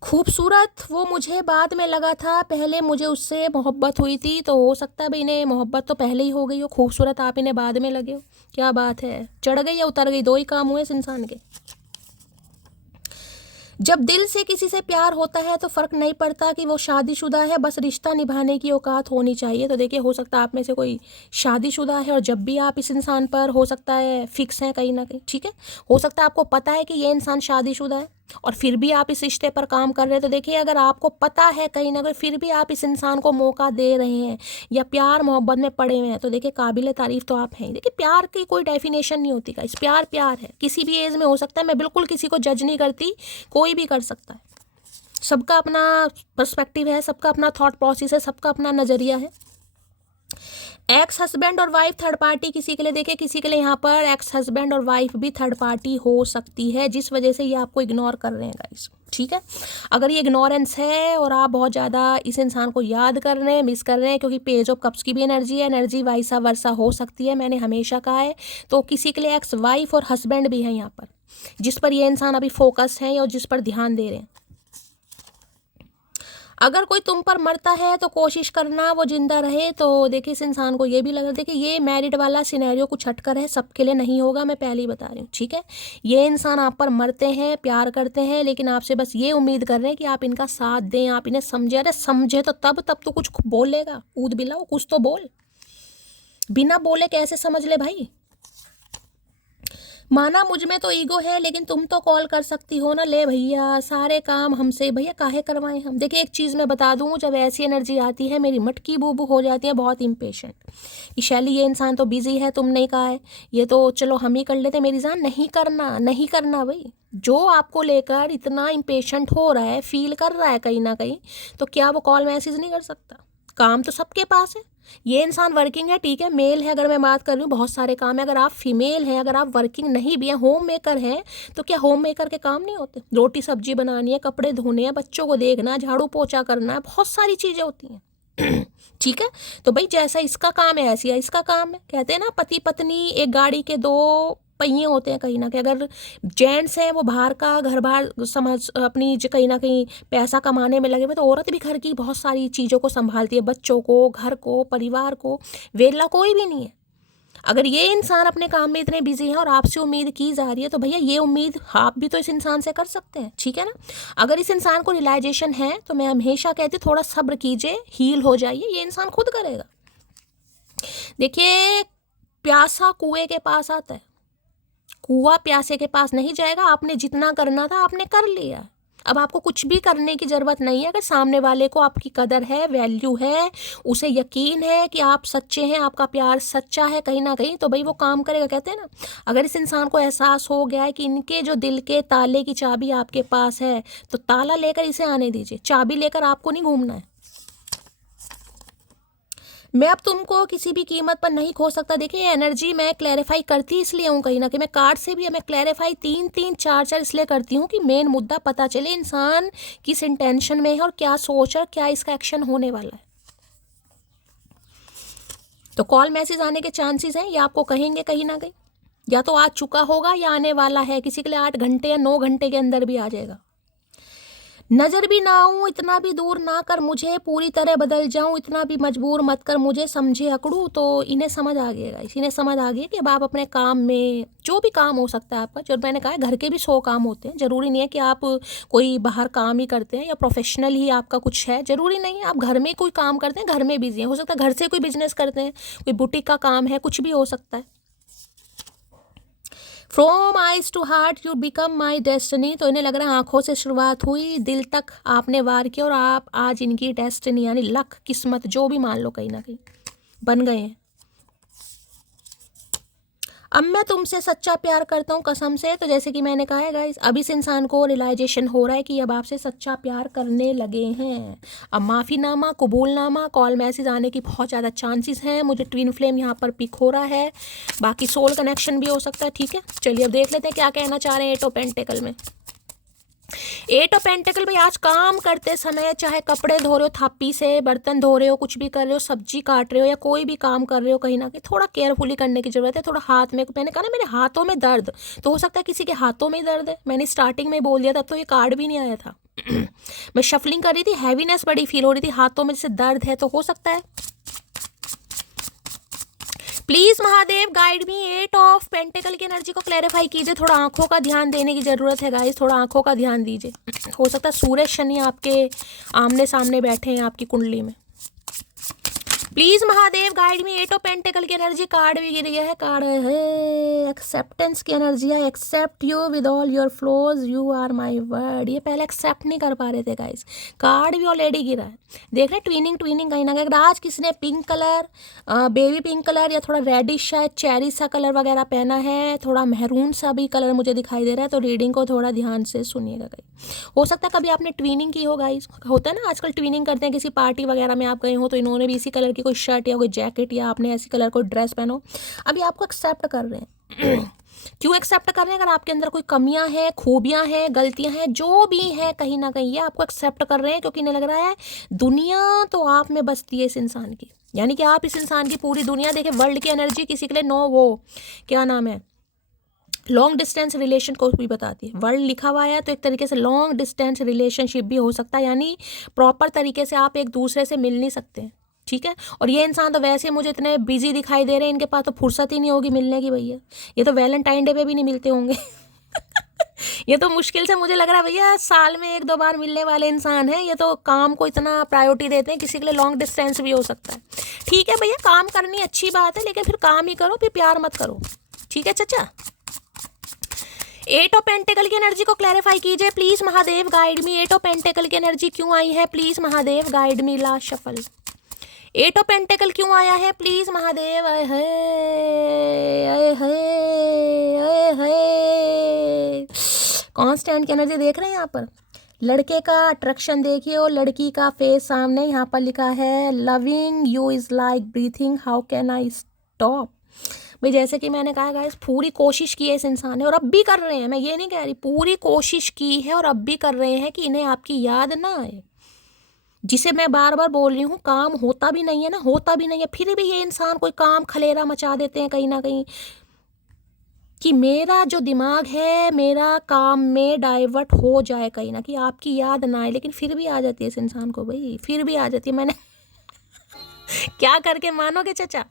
खूबसूरत वो मुझे बाद में लगा था, पहले मुझे उससे मोहब्बत हुई थी, तो हो सकता है भाई इन्हें मोहब्बत तो पहले ही हो गई हो, खूबसूरत आप इन्हें बाद में लगे हो। क्या बात है, चढ़ गई या उतर गई, दो ही काम हुए इस इंसान के। जब दिल से किसी से प्यार होता है तो फ़र्क नहीं पड़ता कि वो शादीशुदा है, बस रिश्ता निभाने की औकात होनी चाहिए। तो देखिए, हो सकता है आप में से कोई शादीशुदा है और जब भी आप इस इंसान पर हो सकता है फिक्स हैं कहीं ना कहीं, ठीक है। हो सकता है आपको पता है कि ये इंसान शादीशुदा है और फिर भी आप इस रिश्ते पर काम कर रहे हैं। तो देखिए, अगर आपको पता है कहीं ना कहीं फिर भी आप इस इंसान को मौका दे रहे हैं या प्यार मोहब्बत में पड़े हुए हैं, तो देखिए काबिल तारीफ़ तो आप हैं। देखिए, प्यार की कोई डेफिनेशन नहीं होती गाइस, प्यार प्यार है, किसी भी एज में हो सकता है। मैं बिल्कुल किसी को जज नहीं करती, कोई भी कर सकता है। सबका अपना पर्सपेक्टिव है, सबका अपना थॉट प्रोसेस है, सबका अपना नज़रिया है। एक्स हस्बैंड और वाइफ थर्ड पार्टी किसी के लिए, देखिए किसी के लिए यहाँ पर एक्स हस्बैंड और वाइफ भी थर्ड पार्टी हो सकती है, जिस वजह से ये आपको इग्नोर कर रहे हैं गाइस, ठीक है। अगर ये इग्नोरेंस है और आप बहुत ज़्यादा इस इंसान को याद कर रहे हैं, मिस कर रहे हैं, क्योंकि पेज ऑफ कप्स की भी एनर्जी है, एनर्जी वाइसा वर्सा हो सकती है, मैंने हमेशा कहा है। तो किसी के लिए एक्स वाइफ और हस्बैंड भी है यहाँ पर, जिस पर ये इंसान अभी फोकस है और जिस पर ध्यान दे रहे हैं। अगर कोई तुम पर मरता है तो कोशिश करना वो जिंदा रहे। तो देखिए, इस इंसान को ये भी लग रहा है, देखिए ये मैरिड वाला सिनेरियो कुछ हटकर है, सबके लिए नहीं होगा, मैं पहले ही बता रही हूँ, ठीक है। ये इंसान आप पर मरते हैं, प्यार करते हैं, लेकिन आपसे बस ये उम्मीद कर रहे हैं कि आप इनका साथ दें, आप इन्हें समझे। अरे समझे तो तब तो कुछ बोलेगा, ऊद बिलाओ कुछ तो बोल, बिना बोले कैसे समझ ले भाई। माना मुझ में तो ईगो है, लेकिन तुम तो कॉल कर सकती हो ना, ले भैया सारे काम हमसे, भैया काहे करवाएं हम। देखिए एक चीज़ मैं बता दूं, जब ऐसी एनर्जी आती है मेरी मटकी बूबू हो जाती है बहुत इम्पेशेंट कि शैली ये इंसान तो बिजी है, तुम नहीं कहा है, ये तो चलो हम ही कर लेते। मेरी जान नहीं करना, नहीं करना भाई। जो आपको लेकर इतना इम्पेशेंट हो रहा है, फील कर रहा है कहीं ना कहीं, तो क्या वो कॉल मैसेज नहीं कर सकता। काम तो सबके पास है। ये इंसान वर्किंग है, ठीक है, मेल है, अगर मैं बात कर रही हूँ बहुत सारे काम है। अगर आप फीमेल हैं, अगर आप वर्किंग नहीं भी हैं, होम मेकर हैं, तो क्या होम मेकर के काम नहीं होते। रोटी सब्जी बनानी है, कपड़े धोने हैं, बच्चों को देखना, झाड़ू पोछा करना है, बहुत सारी चीज़ें होती हैं। ठीक है, तो भाई जैसा इसका काम है ऐसी है इसका काम है। कहते हैं ना, पति पत्नी एक गाड़ी के दो पहिए होते हैं कहीं ना कहीं। अगर जेंट्स हैं वो बाहर का घर बार समझ अपनी कहीं ना कहीं पैसा कमाने में लगे हुए, तो औरत भी घर की बहुत सारी चीज़ों को संभालती है, बच्चों को, घर को, परिवार को। वेला कोई भी नहीं है। अगर ये इंसान अपने काम में इतने बिजी हैं और आपसे उम्मीद की जा रही है, तो भैया ये उम्मीद आप भी तो इस इंसान से कर सकते हैं, ठीक है ना। अगर इस इंसान को रियलाइजेशन है तो मैं हमेशा कहती हूँ थोड़ा सब्र कीजिए, हील हो जाइए, ये इंसान खुद करेगा। देखिए, प्यासा कुएं के पास आता है, कुआं प्यासे के पास नहीं जाएगा। आपने जितना करना था आपने कर लिया, अब आपको कुछ भी करने की ज़रूरत नहीं है। अगर सामने वाले को आपकी कदर है, वैल्यू है, उसे यकीन है कि आप सच्चे हैं, आपका प्यार सच्चा है कहीं ना कहीं, तो भाई वो काम करेगा। कहते हैं ना, अगर इस इंसान को एहसास हो गया है कि इनके जो दिल के ताले की चाबी आपके पास है, तो ताला लेकर इसे आने दीजिए, चाबी लेकर आपको नहीं घूमना है। मैं अब तुमको किसी भी कीमत पर नहीं खो सकता। देखिए एनर्जी मैं क्लैरिफाई करती इसलिए हूँ कहीं ना कहीं, मैं कार्ड से भी मैं क्लैरिफाई 3-3-4-4 इसलिए करती हूँ कि मेन मुद्दा पता चले इंसान किस इंटेंशन में है और क्या सोच और क्या इसका एक्शन होने वाला है। तो कॉल मैसेज आने के चांसेस हैं, ये आपको कहेंगे कहीं ना कहीं, या तो आ चुका होगा या आने वाला है, किसी के लिए 8 घंटे या 9 घंटे के अंदर भी आ जाएगा। नजर भी ना आऊं, इतना भी दूर ना कर मुझे, पूरी तरह बदल जाऊं, इतना भी मजबूर मत कर मुझे, समझे अकड़ू। तो इन्हें समझ आ गया, इन्हें समझ आ गया कि अब आप अपने काम में, जो भी काम हो सकता है आपका, जो मैंने कहा है घर के भी 100 काम होते हैं, ज़रूरी नहीं है कि आप कोई बाहर काम ही करते हैं या प्रोफेशनल ही आपका कुछ है, ज़रूरी नहीं है। आप घर में कोई काम करते हैं, घर में बिजी हैं, हो सकता है घर से कोई बिजनेस करते हैं, कोई बुटीक का काम है, कुछ भी हो सकता है। From eyes to heart you become my destiny. तो इन्हें लग रहा है आंखों से शुरुआत हुई, दिल तक आपने वार किया और आप आज इनकी डेस्टिनी यानी लक, किस्मत, जो भी मान लो, कहीं ना कहीं बन गए हैं। अब मैं तुमसे सच्चा प्यार करता हूँ कसम से। तो जैसे कि मैंने कहा है गाइस, अब इस इंसान को रियलाइजेशन हो रहा है कि अब आपसे सच्चा प्यार करने लगे हैं। अब माफ़ीनामा, कबूलनामा, कॉल मैसेज आने की बहुत ज़्यादा चांसेस हैं। मुझे ट्विन फ्लेम यहाँ पर पिक हो रहा है, बाकी सोल कनेक्शन भी हो सकता है। ठीक है, चलिए अब देख लेते हैं क्या कहना चाह रहे हैं 8 ऑफ पेंटिकल में। 8 ऑफ पेंटिकल भाई, आज काम करते समय, चाहे कपड़े धो रहे हो थापी से, बर्तन धो रहे हो, कुछ भी कर रहे हो, सब्जी काट रहे हो या कोई भी काम कर रहे हो, कहीं ना कहीं थोड़ा केयरफुली करने की जरूरत है। थोड़ा हाथ में, मैंने कहा ना मेरे हाथों में दर्द, तो हो सकता है किसी के हाथों में ही दर्द है। मैंने स्टार्टिंग में बोल दिया, तब तो ये कार्ड भी नहीं आया था। मैं शफलिंग कर रही थी, हैवीनेस बड़ी फील हो रही थी, हाथों में जैसे दर्द है, तो हो सकता है। Please Mahadev guide me, 8 of pentacle की एनर्जी को क्लैरिफाई कीजिए। थोड़ा आंखों का ध्यान देने की जरूरत है गाइस, थोड़ा आंखों का ध्यान दीजिए। हो सकता है सूरज शनि आपके आमने सामने बैठे हैं आपकी कुंडली में। Please Mahadev guide me, 8 of pentacle की एनर्जी। कार्ड भी गिर गया है, कार्ड है एक्सेप्टेंस की एनर्जी है। Accept you with all your flaws, you are my word. ये पहले एक्सेप्ट नहीं कर पा रहे थे गाइस, कार्ड भी ऑलरेडी गिरा है। देख रहे ट्विनिंग ट्विनिंग कहीं ना कहीं। आज किसी ने pink colour, baby pink colour या थोड़ा रेडिश शायद चेरी सा कलर वगैरह पहना है, थोड़ा मेहरून सा भी कलर मुझे दिखाई दे रहा है। तो रीडिंग को थोड़ा ध्यान से सुनिएगा गाइस। हो सकता है कभी आपने ट्विनिंग की हो गाइस, होता है ना आजकल ट्विनिंग करते हैं, किसी पार्टी वगैरह में आप गए हो तो इन्होंने भी इसी कलर की कोई शर्ट या कोई जैकेट या आपने ऐसी कलर कोई ड्रेस पहनो। अभी आपको एक्सेप्ट कर रहे हैं। क्यों एक्सेप्ट कर रहे हैं? अगर आपके अंदर कोई कमियां हैं, खूबियां हैं, गलतियां हैं, जो भी हैं, कहीं ना कहीं ये आपको एक्सेप्ट कर रहे हैं, क्योंकि इन्हें लग रहा है दुनिया तो आप में बसती है इस इंसान की, यानी कि आप इस इंसान की पूरी दुनिया। देखें वर्ल्ड की एनर्जी किसी के लिए नो, वो क्या नाम है, लॉन्ग डिस्टेंस रिलेशन को भी बताती है। वर्ल्ड लिखा हुआ है तो एक तरीके से लॉन्ग डिस्टेंस रिलेशनशिप भी हो सकता है, यानी प्रॉपर तरीके से आप एक दूसरे से मिल नहीं सकते हैं। ठीक है, और ये इंसान तो वैसे मुझे इतने बिजी दिखाई दे रहे हैं, इनके पास तो फुर्सत ही नहीं होगी मिलने की भैया। ये तो वैलेंटाइन डे पे भी नहीं मिलते होंगे। ये तो मुश्किल से मुझे लग रहा है भैया साल में 1-2 बार मिलने वाले इंसान हैं। ये तो काम को इतना प्रायोरिटी देते हैं, किसी के लिए लॉन्ग डिस्टेंस भी हो सकता है। ठीक है भैया, काम करनी अच्छी बात है, लेकिन फिर काम ही करो, फिर प्यार मत करो। ठीक है चाचा। 8 ऑफ पेंटिकल की एनर्जी को क्लैरिफाई कीजिए please Mahadev guide me. 8 of pentacle की एनर्जी क्यों आई है please Mahadev guide me. Last shuffle 8 of pentacle क्यों आया है प्लीज महादेव। आए हाय आए हाय आए हाय। कांस्टेंट की एनर्जी देख रहे हैं यहाँ पर। लड़के का अट्रैक्शन देखिए और लड़की का फेस सामने, यहाँ पर लिखा है loving you is like breathing, how can I stop. भाई जैसे कि मैंने कहा गाइस, पूरी कोशिश की है इस इंसान ने और अब भी कर रहे हैं, मैं ये नहीं कह रही, पूरी कोशिश की है और अब भी कर रहे हैं कि इन्हें आपकी याद ना आए। जिसे मैं बार बार बोल रही हूँ, काम होता भी नहीं है ना, होता भी नहीं है, फिर भी ये इंसान कोई काम खलेरा मचा देते हैं कहीं ना कहीं, कि मेरा जो दिमाग है मेरा काम में डाइवर्ट हो जाए कहीं ना, कि आपकी याद ना आए, लेकिन फिर भी आ जाती है इस इंसान को भाई, फिर भी आ जाती है। मैंने क्या करके मानोगे चाचा,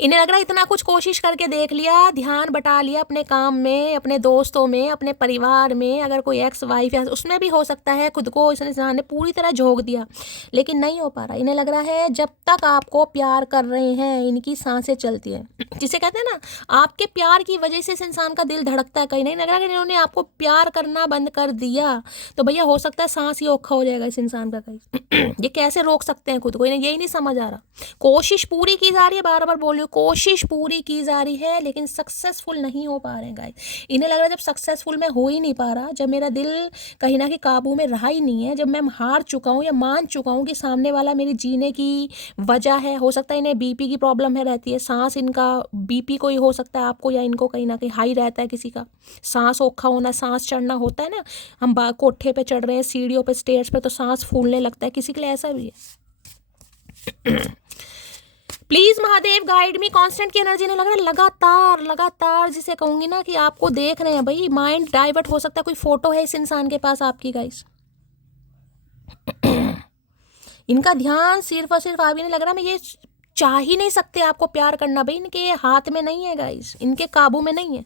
इन्हें लग रहा है इतना कुछ कोशिश करके देख लिया, ध्यान बटा लिया अपने काम में, अपने दोस्तों में, अपने परिवार में, अगर कोई एक्स वाइफ या उसमें भी हो सकता है, खुद को इस इंसान ने पूरी तरह झोंक दिया, लेकिन नहीं हो पा रहा। इन्हें लग रहा है जब तक आपको प्यार कर रहे हैं इनकी सांसें चलती हैं, जिसे कहते हैं ना, आपके प्यार की वजह से इस इंसान का दिल धड़कता है। कहीं नहीं लग रहा कि इन्होंने आपको प्यार करना बंद कर दिया तो भैया हो सकता है सांस ही औखा हो जाएगा इस इंसान का कहीं। ये कैसे रोक सकते हैं खुद को, इन्हें यही नहीं समझ आ रहा। कोशिश पूरी की जा रही है, बार बार बोल रही हूँ, कोशिश पूरी की जा रही है, लेकिन सक्सेसफुल नहीं हो पा रहे हैं गाइस। इन्हें लग रहा है जब सक्सेसफुल मैं हो ही नहीं पा रहा, जब मेरा दिल कहीं ना कहीं काबू में रहा ही नहीं है, जब मैं हार चुका हूँ या मान चुका हूँ कि सामने वाला मेरी जीने की वजह है। हो सकता है इन्हें बीपी की प्रॉब्लम है रहती है, सांस इनका बीपी कोई हो सकता है आपको या इनको कहीं ना कहीं हाई रहता है, किसी का सांस औखा होना, सांस चढ़ना होता है ना, हम कोठे पे चढ़ रहे हैं, सीढ़ियों पे, स्टेयर्स पे, तो सांस फूलने लगता है, किसी के लिए ऐसा भी है। Please Mahadev guide me. Constant की एनर्जी नहीं लग रहा, लगातार लगातार जिसे कहूंगी ना कि आपको देख रहे हैं भाई, माइंड डाइवर्ट हो सकता है, कोई फोटो है इस इंसान के पास आपकी गाइस। इनका ध्यान सिर्फ और सिर्फ, आप ही नहीं लग रहा, मैं ये चाह ही नहीं सकते आपको प्यार करना भाई, इनके हाथ में नहीं है गाइस, इनके काबू में नहीं है।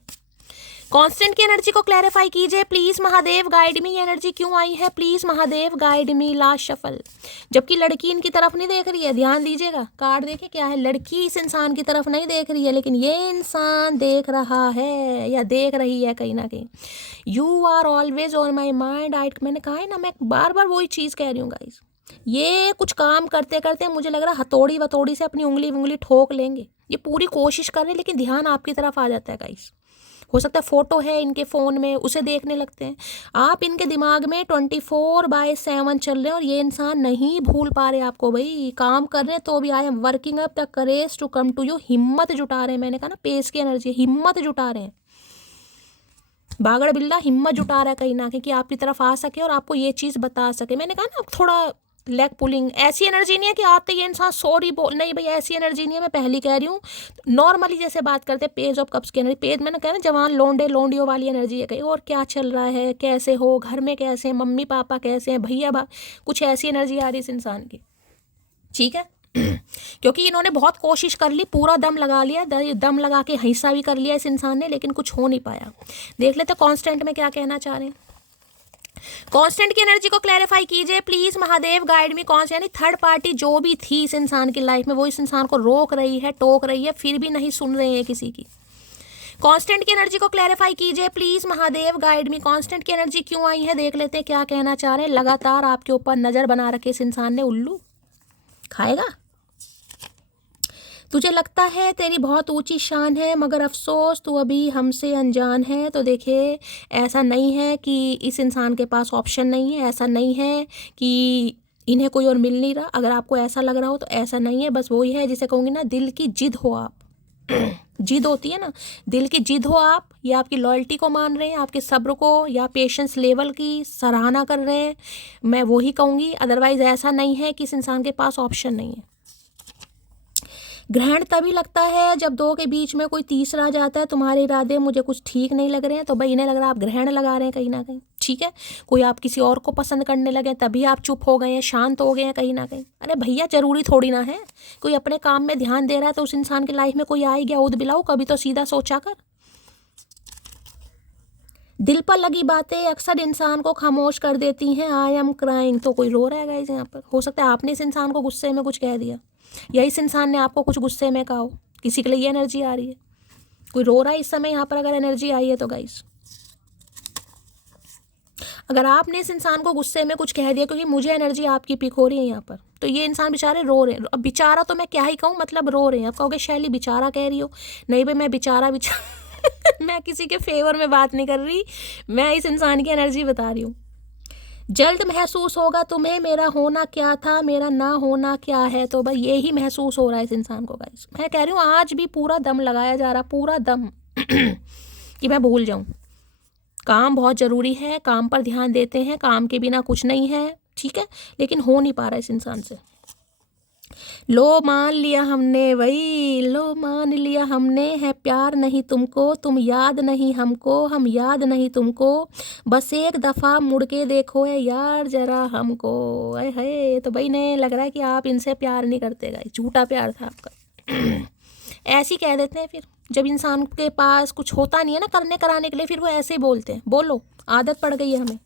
कांस्टेंट की एनर्जी को क्लैरिफाई कीजिए प्लीज महादेव गाइड मी। ये एनर्जी क्यों आई है please Mahadev guide me. Last shuffle. जबकि लड़की इनकी तरफ नहीं देख रही है, ध्यान दीजिएगा, कार्ड देखिए क्या है, लड़की इस इंसान की तरफ नहीं देख रही है, लेकिन ये इंसान देख रहा है या देख रही है कहीं ना कहीं। You are always on my mind. मैंने कहा है ना, मैं बार बार वही चीज़ कह रही हूँ गाइस, ये कुछ काम करते करते मुझे लग रहा है हथौड़ी वथौड़ी से अपनी उंगली ठोक लेंगे। ये पूरी कोशिश कर रहे हैं लेकिन ध्यान आपकी तरफ आ जाता है गाइस। हो सकता है फोटो है इनके फ़ोन में, उसे देखने लगते हैं आप। इनके दिमाग में 24/7 चल रहे हैं और ये इंसान नहीं भूल पा रहे आपको भाई। काम कर रहे हैं तो भी I am working up the courage to come to you. हिम्मत जुटा रहे हैं, मैंने कहा ना पेस की एनर्जी, हिम्मत जुटा रहे हैं, बागड़ बिल्ला हिम्मत जुटा रहा है कहीं ना कहीं कि आपकी तरफ आ सके और आपको ये चीज़ बता सके। मैंने कहा ना थोड़ा लेग पुलिंग, ऐसी एनर्जी नहीं है कि आते ये इंसान सॉरी बोल, नहीं भाई ऐसी एनर्जी नहीं है, मैं पहली कह रही हूँ। नॉर्मली जैसे बात करते हैं पेज ऑफ कप्स की एनर्जी, पेज मैंने कहा ना जवान लौंडे लौंडियों वाली एनर्जी है कहीं। और क्या चल रहा है, कैसे हो, घर में कैसे हैं, मम्मी पापा कैसे हैं, भैया कुछ ऐसी एनर्जी आ रही है इस इंसान की, ठीक है। क्योंकि इन्होंने बहुत कोशिश कर ली, पूरा दम लगा लिया, दम लगा के हिस्सा भी कर लिया इस इंसान ने, लेकिन कुछ हो नहीं पाया। देख लेते कांस्टेंट में क्या कहना चाह रहे हैं। कांस्टेंट की एनर्जी को क्लैरिफाई कीजिए प्लीज महादेव गाइड मी। कौन सी यानी थर्ड पार्टी जो भी थी इस इंसान की लाइफ में, वो इस इंसान को रोक रही है, टोक रही है, फिर भी नहीं सुन रहे हैं किसी की। कांस्टेंट की एनर्जी को क्लैरिफाई कीजिए please Mahadev guide me. Constant की एनर्जी क्यों आई है, देख लेते हैं क्या कहना चाह रहे हैं। लगातार आपके ऊपर नजर बना रखे इस इंसान ने, उल्लू खाएगा। तुझे लगता है तेरी बहुत ऊंची शान है मगर अफसोस तू अभी हमसे अनजान है। तो देखिए ऐसा नहीं है कि इस इंसान के पास ऑप्शन नहीं है, ऐसा नहीं है कि इन्हें कोई और मिल नहीं रहा। अगर आपको ऐसा लग रहा हो तो ऐसा नहीं है, बस वही है जिसे कहूँगी ना, दिल की जिद हो आप। जिद होती है ना, दिल की जिद हो आप, या आपकी लॉयल्टी को मान रहे हैं, आपके सब्र को या पेशेंस लेवल की सराहना कर रहे हैं, मैं वही कहूँगी। अदरवाइज ऐसा नहीं है कि इस इंसान के पास ऑप्शन नहीं है। ग्रहण तभी लगता है जब दो के बीच में कोई तीसरा आ जाता है। तुम्हारे इरादे मुझे कुछ ठीक नहीं लग रहे हैं, तो भाई इन्हें लग रहा है आप ग्रहण लगा रहे हैं कहीं ना कहीं, ठीक है। कोई आप किसी और को पसंद करने लगे तभी आप चुप हो गए हैं, शांत हो गए हैं कहीं ना कहीं। अरे भैया जरूरी थोड़ी ना है, कोई अपने काम में ध्यान दे रहा है तो उस इंसान की लाइफ में कोई आ ही गया उद बिलाओ, कभी तो सीधा सोचा कर। दिल पर लगी बातें अक्सर इंसान को खामोश कर देती हैं। आई एम क्राइंग, तो कोई रो रहा है गाइस यहाँ पर। हो सकता है आपने इस इंसान को गुस्से में कुछ कह दिया, या इस इंसान ने आपको कुछ गुस्से में कहा हो, किसी के लिए ये एनर्जी आ रही है। कोई रो रहा है इस समय यहाँ पर, अगर एनर्जी आई है तो गाइस, अगर आपने इस इंसान को गुस्से में कुछ कह दिया, क्योंकि मुझे एनर्जी आपकी पिक हो रही है यहाँ पर, तो ये इंसान बेचारे रो रहे हैं। अब बेचारा तो मैं क्या ही कहूँ, मतलब रो रहे हैं। आप कहोगे शैली बेचारा कह रही हो, नहीं भाई मैं बेचारा मैं किसी के फेवर में बात नहीं कर रही, मैं इस इंसान की एनर्जी बता रही हूँ। जल्द महसूस होगा तुम्हें मेरा होना क्या था, मेरा ना होना क्या है। तो भाई यही महसूस हो रहा है इस इंसान को गाइस। मैं कह रही हूँ आज भी पूरा दम लगाया जा रहा, पूरा दम कि मैं भूल जाऊँ। काम बहुत ज़रूरी है, काम पर ध्यान देते हैं, काम के बिना कुछ नहीं है, ठीक है, लेकिन हो नहीं पा रहा इस इंसान से। लो मान लिया हमने, वही लो मान लिया हमने, है प्यार नहीं तुमको, तुम याद नहीं हमको, हम याद नहीं तुमको, बस एक दफ़ा मुड़ के देखो है यार जरा हमको। अरे है तो भाई ने लग रहा है कि आप इनसे प्यार नहीं करते गए, झूठा प्यार था आपका। ऐसे ही कह देते हैं फिर, जब इंसान के पास कुछ होता नहीं है ना करने कराने के लिए, फिर वो ऐसे ही बोलते हैं। बोलो, आदत पड़ गई है हमें।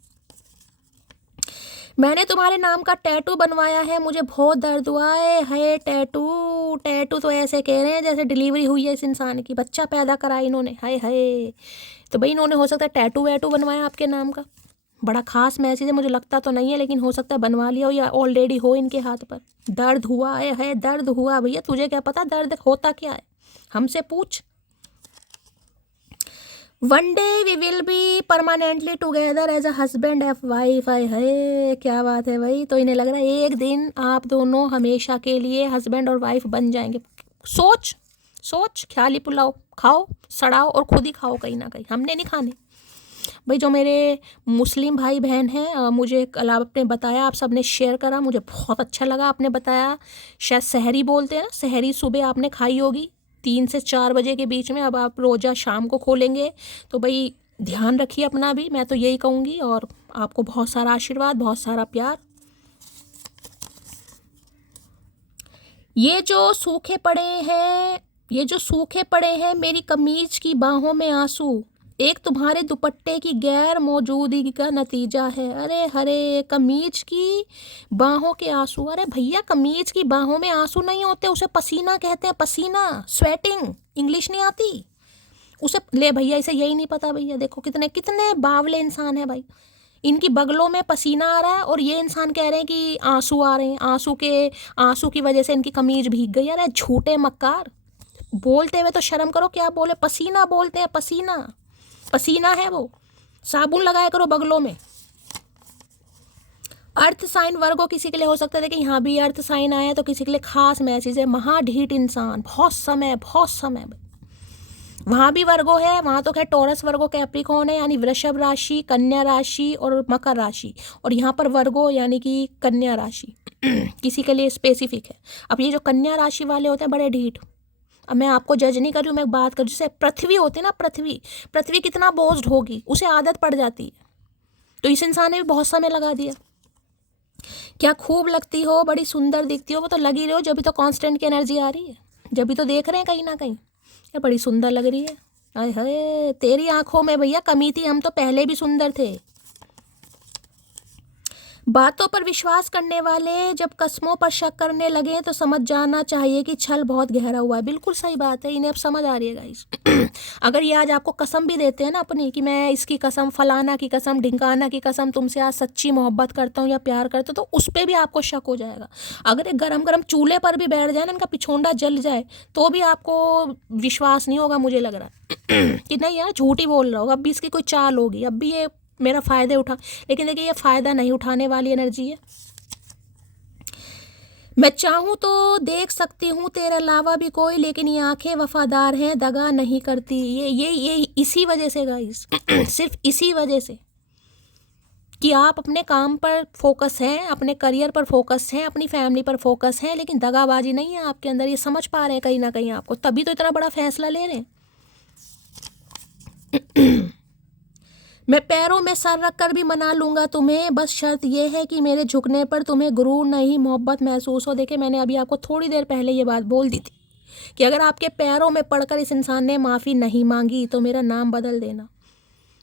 मैंने तुम्हारे नाम का टैटू बनवाया है, मुझे बहुत दर्द हुआ है टैटू। टैटू तो ऐसे कह रहे हैं जैसे डिलीवरी हुई है इस इंसान की, बच्चा पैदा करा इन्होंने, हाय हाय। तो भाई इन्होंने हो सकता है टैटू वैटू बनवाया आपके नाम का, बड़ा खास मैसेज है, मुझे लगता तो नहीं है, लेकिन हो सकता है बनवा लिया हो या ऑलरेडी हो इनके हाथ पर। दर्द हुआ है, दर्द हुआ। भैया तुझे क्या पता दर्द होता क्या है, हमसे पूछ। One day we will be permanently together as a husband F wife. आए है क्या बात है भाई। तो इन्हें लग रहा है एक दिन आप दोनों हमेशा के लिए हस्बैंड और वाइफ बन जाएंगे। सोच सोच, ख्याली पुलाव खाओ, सड़ाओ और खुद ही खाओ कहीं ना कहीं, हमने नहीं खाने। भाई जो मेरे मुस्लिम भाई बहन हैं, मुझे कल आपने बताया, आप सबने शेयर करा, मुझे बहुत अच्छा लगा। आपने बताया शायद सहरी बोलते हैं ना, सहरी सुबह आपने खाई होगी 3 से 4 बजे के बीच में। अब आप रोज़ा शाम को खोलेंगे तो भाई ध्यान रखिए अपना भी, मैं तो यही कहूँगी। और आपको बहुत सारा आशीर्वाद, बहुत सारा प्यार। ये जो सूखे पड़े हैं मेरी कमीज की बाहों में आंसू, एक तुम्हारे दुपट्टे की गैर मौजूदगी का नतीजा है। अरे हरे, कमीज की बाहों के आंसू। अरे भैया, कमीज की बाहों में आंसू नहीं होते, उसे पसीना कहते हैं, पसीना, स्वेटिंग। इंग्लिश नहीं आती उसे? ले भैया, इसे यही नहीं पता। भैया देखो कितने कितने बावले इंसान है भाई, इनकी बगलों में पसीना आ रहा है और ये इंसान कह रहे हैं कि आंसू आ रहे हैं, आंसू की वजह से इनकी कमीज भीग गई। अरे झूठे मक्कार, बोलते हुए तो शर्म करो। क्या बोले? पसीना बोलते हैं, पसीना, पसीना है वो। साबुन लगाया करो बगलों में। अर्थ साइन वर्गो किसी के लिए हो सकता है, देखिए यहाँ भी अर्थ साइन आया तो किसी के लिए खास मैसेज है। महाढीठ इंसान, बहुत समय वहाँ भी वर्गो है, वहाँ तो खैर टॉरस वर्गो कैप्रिकॉर्न है, यानी वृषभ राशि, कन्या राशि और मकर राशि। और यहाँ पर वर्गो यानी कि कन्या राशि किसी के लिए स्पेसिफिक है। अब ये जो कन्या राशि वाले होते हैं बड़े ढीठ। अब मैं आपको जज नहीं कर रही हूँ, मैं बात कर रही हूँ जैसे पृथ्वी होती है ना, पृथ्वी कितना बोझ्ड होगी, उसे आदत पड़ जाती है। तो इस इंसान ने भी बहुत समय लगा दिया। क्या खूब लगती हो, बड़ी सुंदर दिखती हो, वो तो लगी रही हो, जब भी तो कांस्टेंट की एनर्जी आ रही है, जब भी तो देख रहे हैं कहीं ना कहीं। ये बड़ी सुंदर लग रही है। अरे हाय, तेरी आंखों में भैया कमी थी, हम तो पहले भी सुंदर थे। बातों पर विश्वास करने वाले जब कस्मों पर शक करने लगे तो समझ जाना चाहिए कि छल बहुत गहरा हुआ है। बिल्कुल सही बात है, इन्हें अब समझ आ रही है गाइस। अगर ये आज आपको कसम भी देते हैं ना अपनी, कि मैं इसकी कसम, फलाना की कसम, ढिंकाना की कसम, तुमसे आज सच्ची मोहब्बत करता हूँ या प्यार करता हूँ, तो उस पर भी आपको शक हो जाएगा। अगर एक गरम गरम चूल्हे पर भी बैठ जाए ना, इनका पिछोंडा जल जाए, तो भी आपको विश्वास नहीं होगा। मुझे लग रहा है कि नहीं यार, झूठ ही बोल रहा होगा, अब भी इसकी कोई चाल होगी, अब भी ये मेरा फ़ायदे उठा। लेकिन देखिए, ये फ़ायदा नहीं उठाने वाली एनर्जी है। मैं चाहूँ तो देख सकती हूँ तेरे अलावा भी कोई, लेकिन ये आंखें वफादार हैं, दगा नहीं करती। ये इसी वजह से गाइस सिर्फ इसी वजह से कि आप अपने काम पर फोकस हैं, अपने करियर पर फोकस हैं, अपनी फैमिली पर फोकस हैं, लेकिन दगाबाजी नहीं है आपके अंदर। ये समझ पा रहे हैं कहीं ना कहीं आपको, तभी तो इतना बड़ा फैसला ले रहे हैं। मैं पैरों में सर रख कर भी मना लूँगा तुम्हें, बस शर्त यह है कि मेरे झुकने पर तुम्हें गुरूर नहीं, मोहब्बत महसूस हो। देखे, मैंने अभी आपको थोड़ी देर पहले ये बात बोल दी थी कि अगर आपके पैरों में पड़कर इस इंसान ने माफ़ी नहीं मांगी तो मेरा नाम बदल देना।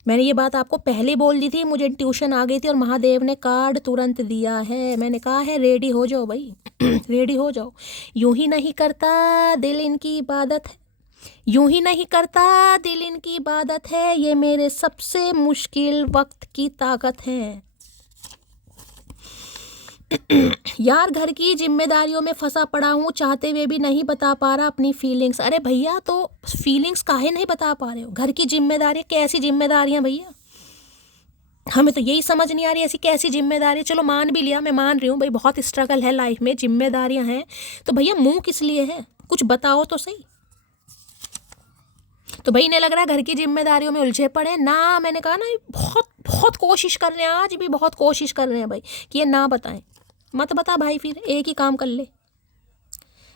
मैंने ये बात आपको पहले बोल दी थी, मुझे ट्यूशन आ गई थी और महादेव ने कार्ड तुरंत दिया है। मैंने कहा है रेडी हो जाओ भाई रेडी हो जाओ। यूं ही नहीं करता दिल इनकी इबादत है, यूं ही नहीं करता दिल इनकी इबादत है, ये मेरे सबसे मुश्किल वक्त की ताकत है। यार घर की जिम्मेदारियों में फंसा पड़ा हूँ, चाहते हुए भी नहीं बता पा रहा अपनी फीलिंग्स। अरे भैया, तो फीलिंग्स काहे नहीं बता पा रहे हो? घर की जिम्मेदारी, कैसी जिम्मेदारियां भैया? हमें तो यही समझ नहीं आ रही, ऐसी कैसी जिम्मेदारी। चलो मान भी लिया, मैं मान रही हूँ भाई, बहुत स्ट्रगल है लाइफ में, जिम्मेदारियां हैं, तो भैया मुंह किस लिए है? कुछ बताओ तो सही। तो भाई इन्हें लग रहा है घर की जिम्मेदारियों में उलझे पड़े ना। मैंने कहा ना, बहुत बहुत कोशिश कर रहे हैं, आज भी बहुत कोशिश कर रहे हैं भाई कि ये ना बताएं। मत बता भाई, फिर एक ही काम कर ले।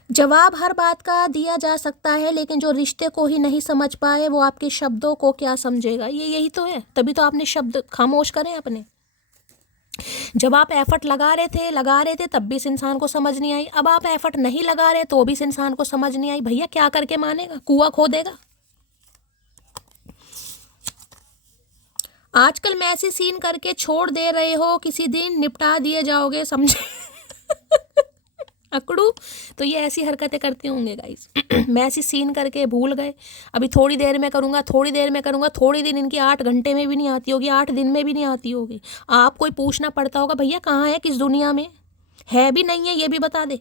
जवाब हर बात का दिया जा सकता है, लेकिन जो रिश्ते को ही नहीं समझ पाए वो आपके शब्दों को क्या समझेगा? यही तो है, तभी तो आपने शब्द खामोश करें अपने। जब आप एफर्ट लगा रहे थे तब भी इस इंसान को समझ नहीं आई। अब आप एफर्ट नहीं लगा रहे तो भी इस इंसान को समझ नहीं आई। भैया क्या करके मानेगा? कुआं खोदेगा। आजकल मैसेज सीन करके छोड़ दे रहे हो, किसी दिन निपटा दिए जाओगे, समझे? अकड़ू तो ये ऐसी हरकतें करते होंगे गाइस। मैसेज सीन करके भूल गए, अभी थोड़ी देर में करूँगा, थोड़ी देर में करूँगा, थोड़ी दिन इनकी 8 घंटे में भी नहीं आती होगी, 8 दिन में भी नहीं आती होगी। आपको ही पूछना पड़ता होगा, भैया कहाँ है, किस दुनिया में है, भी नहीं है ये भी बता दे।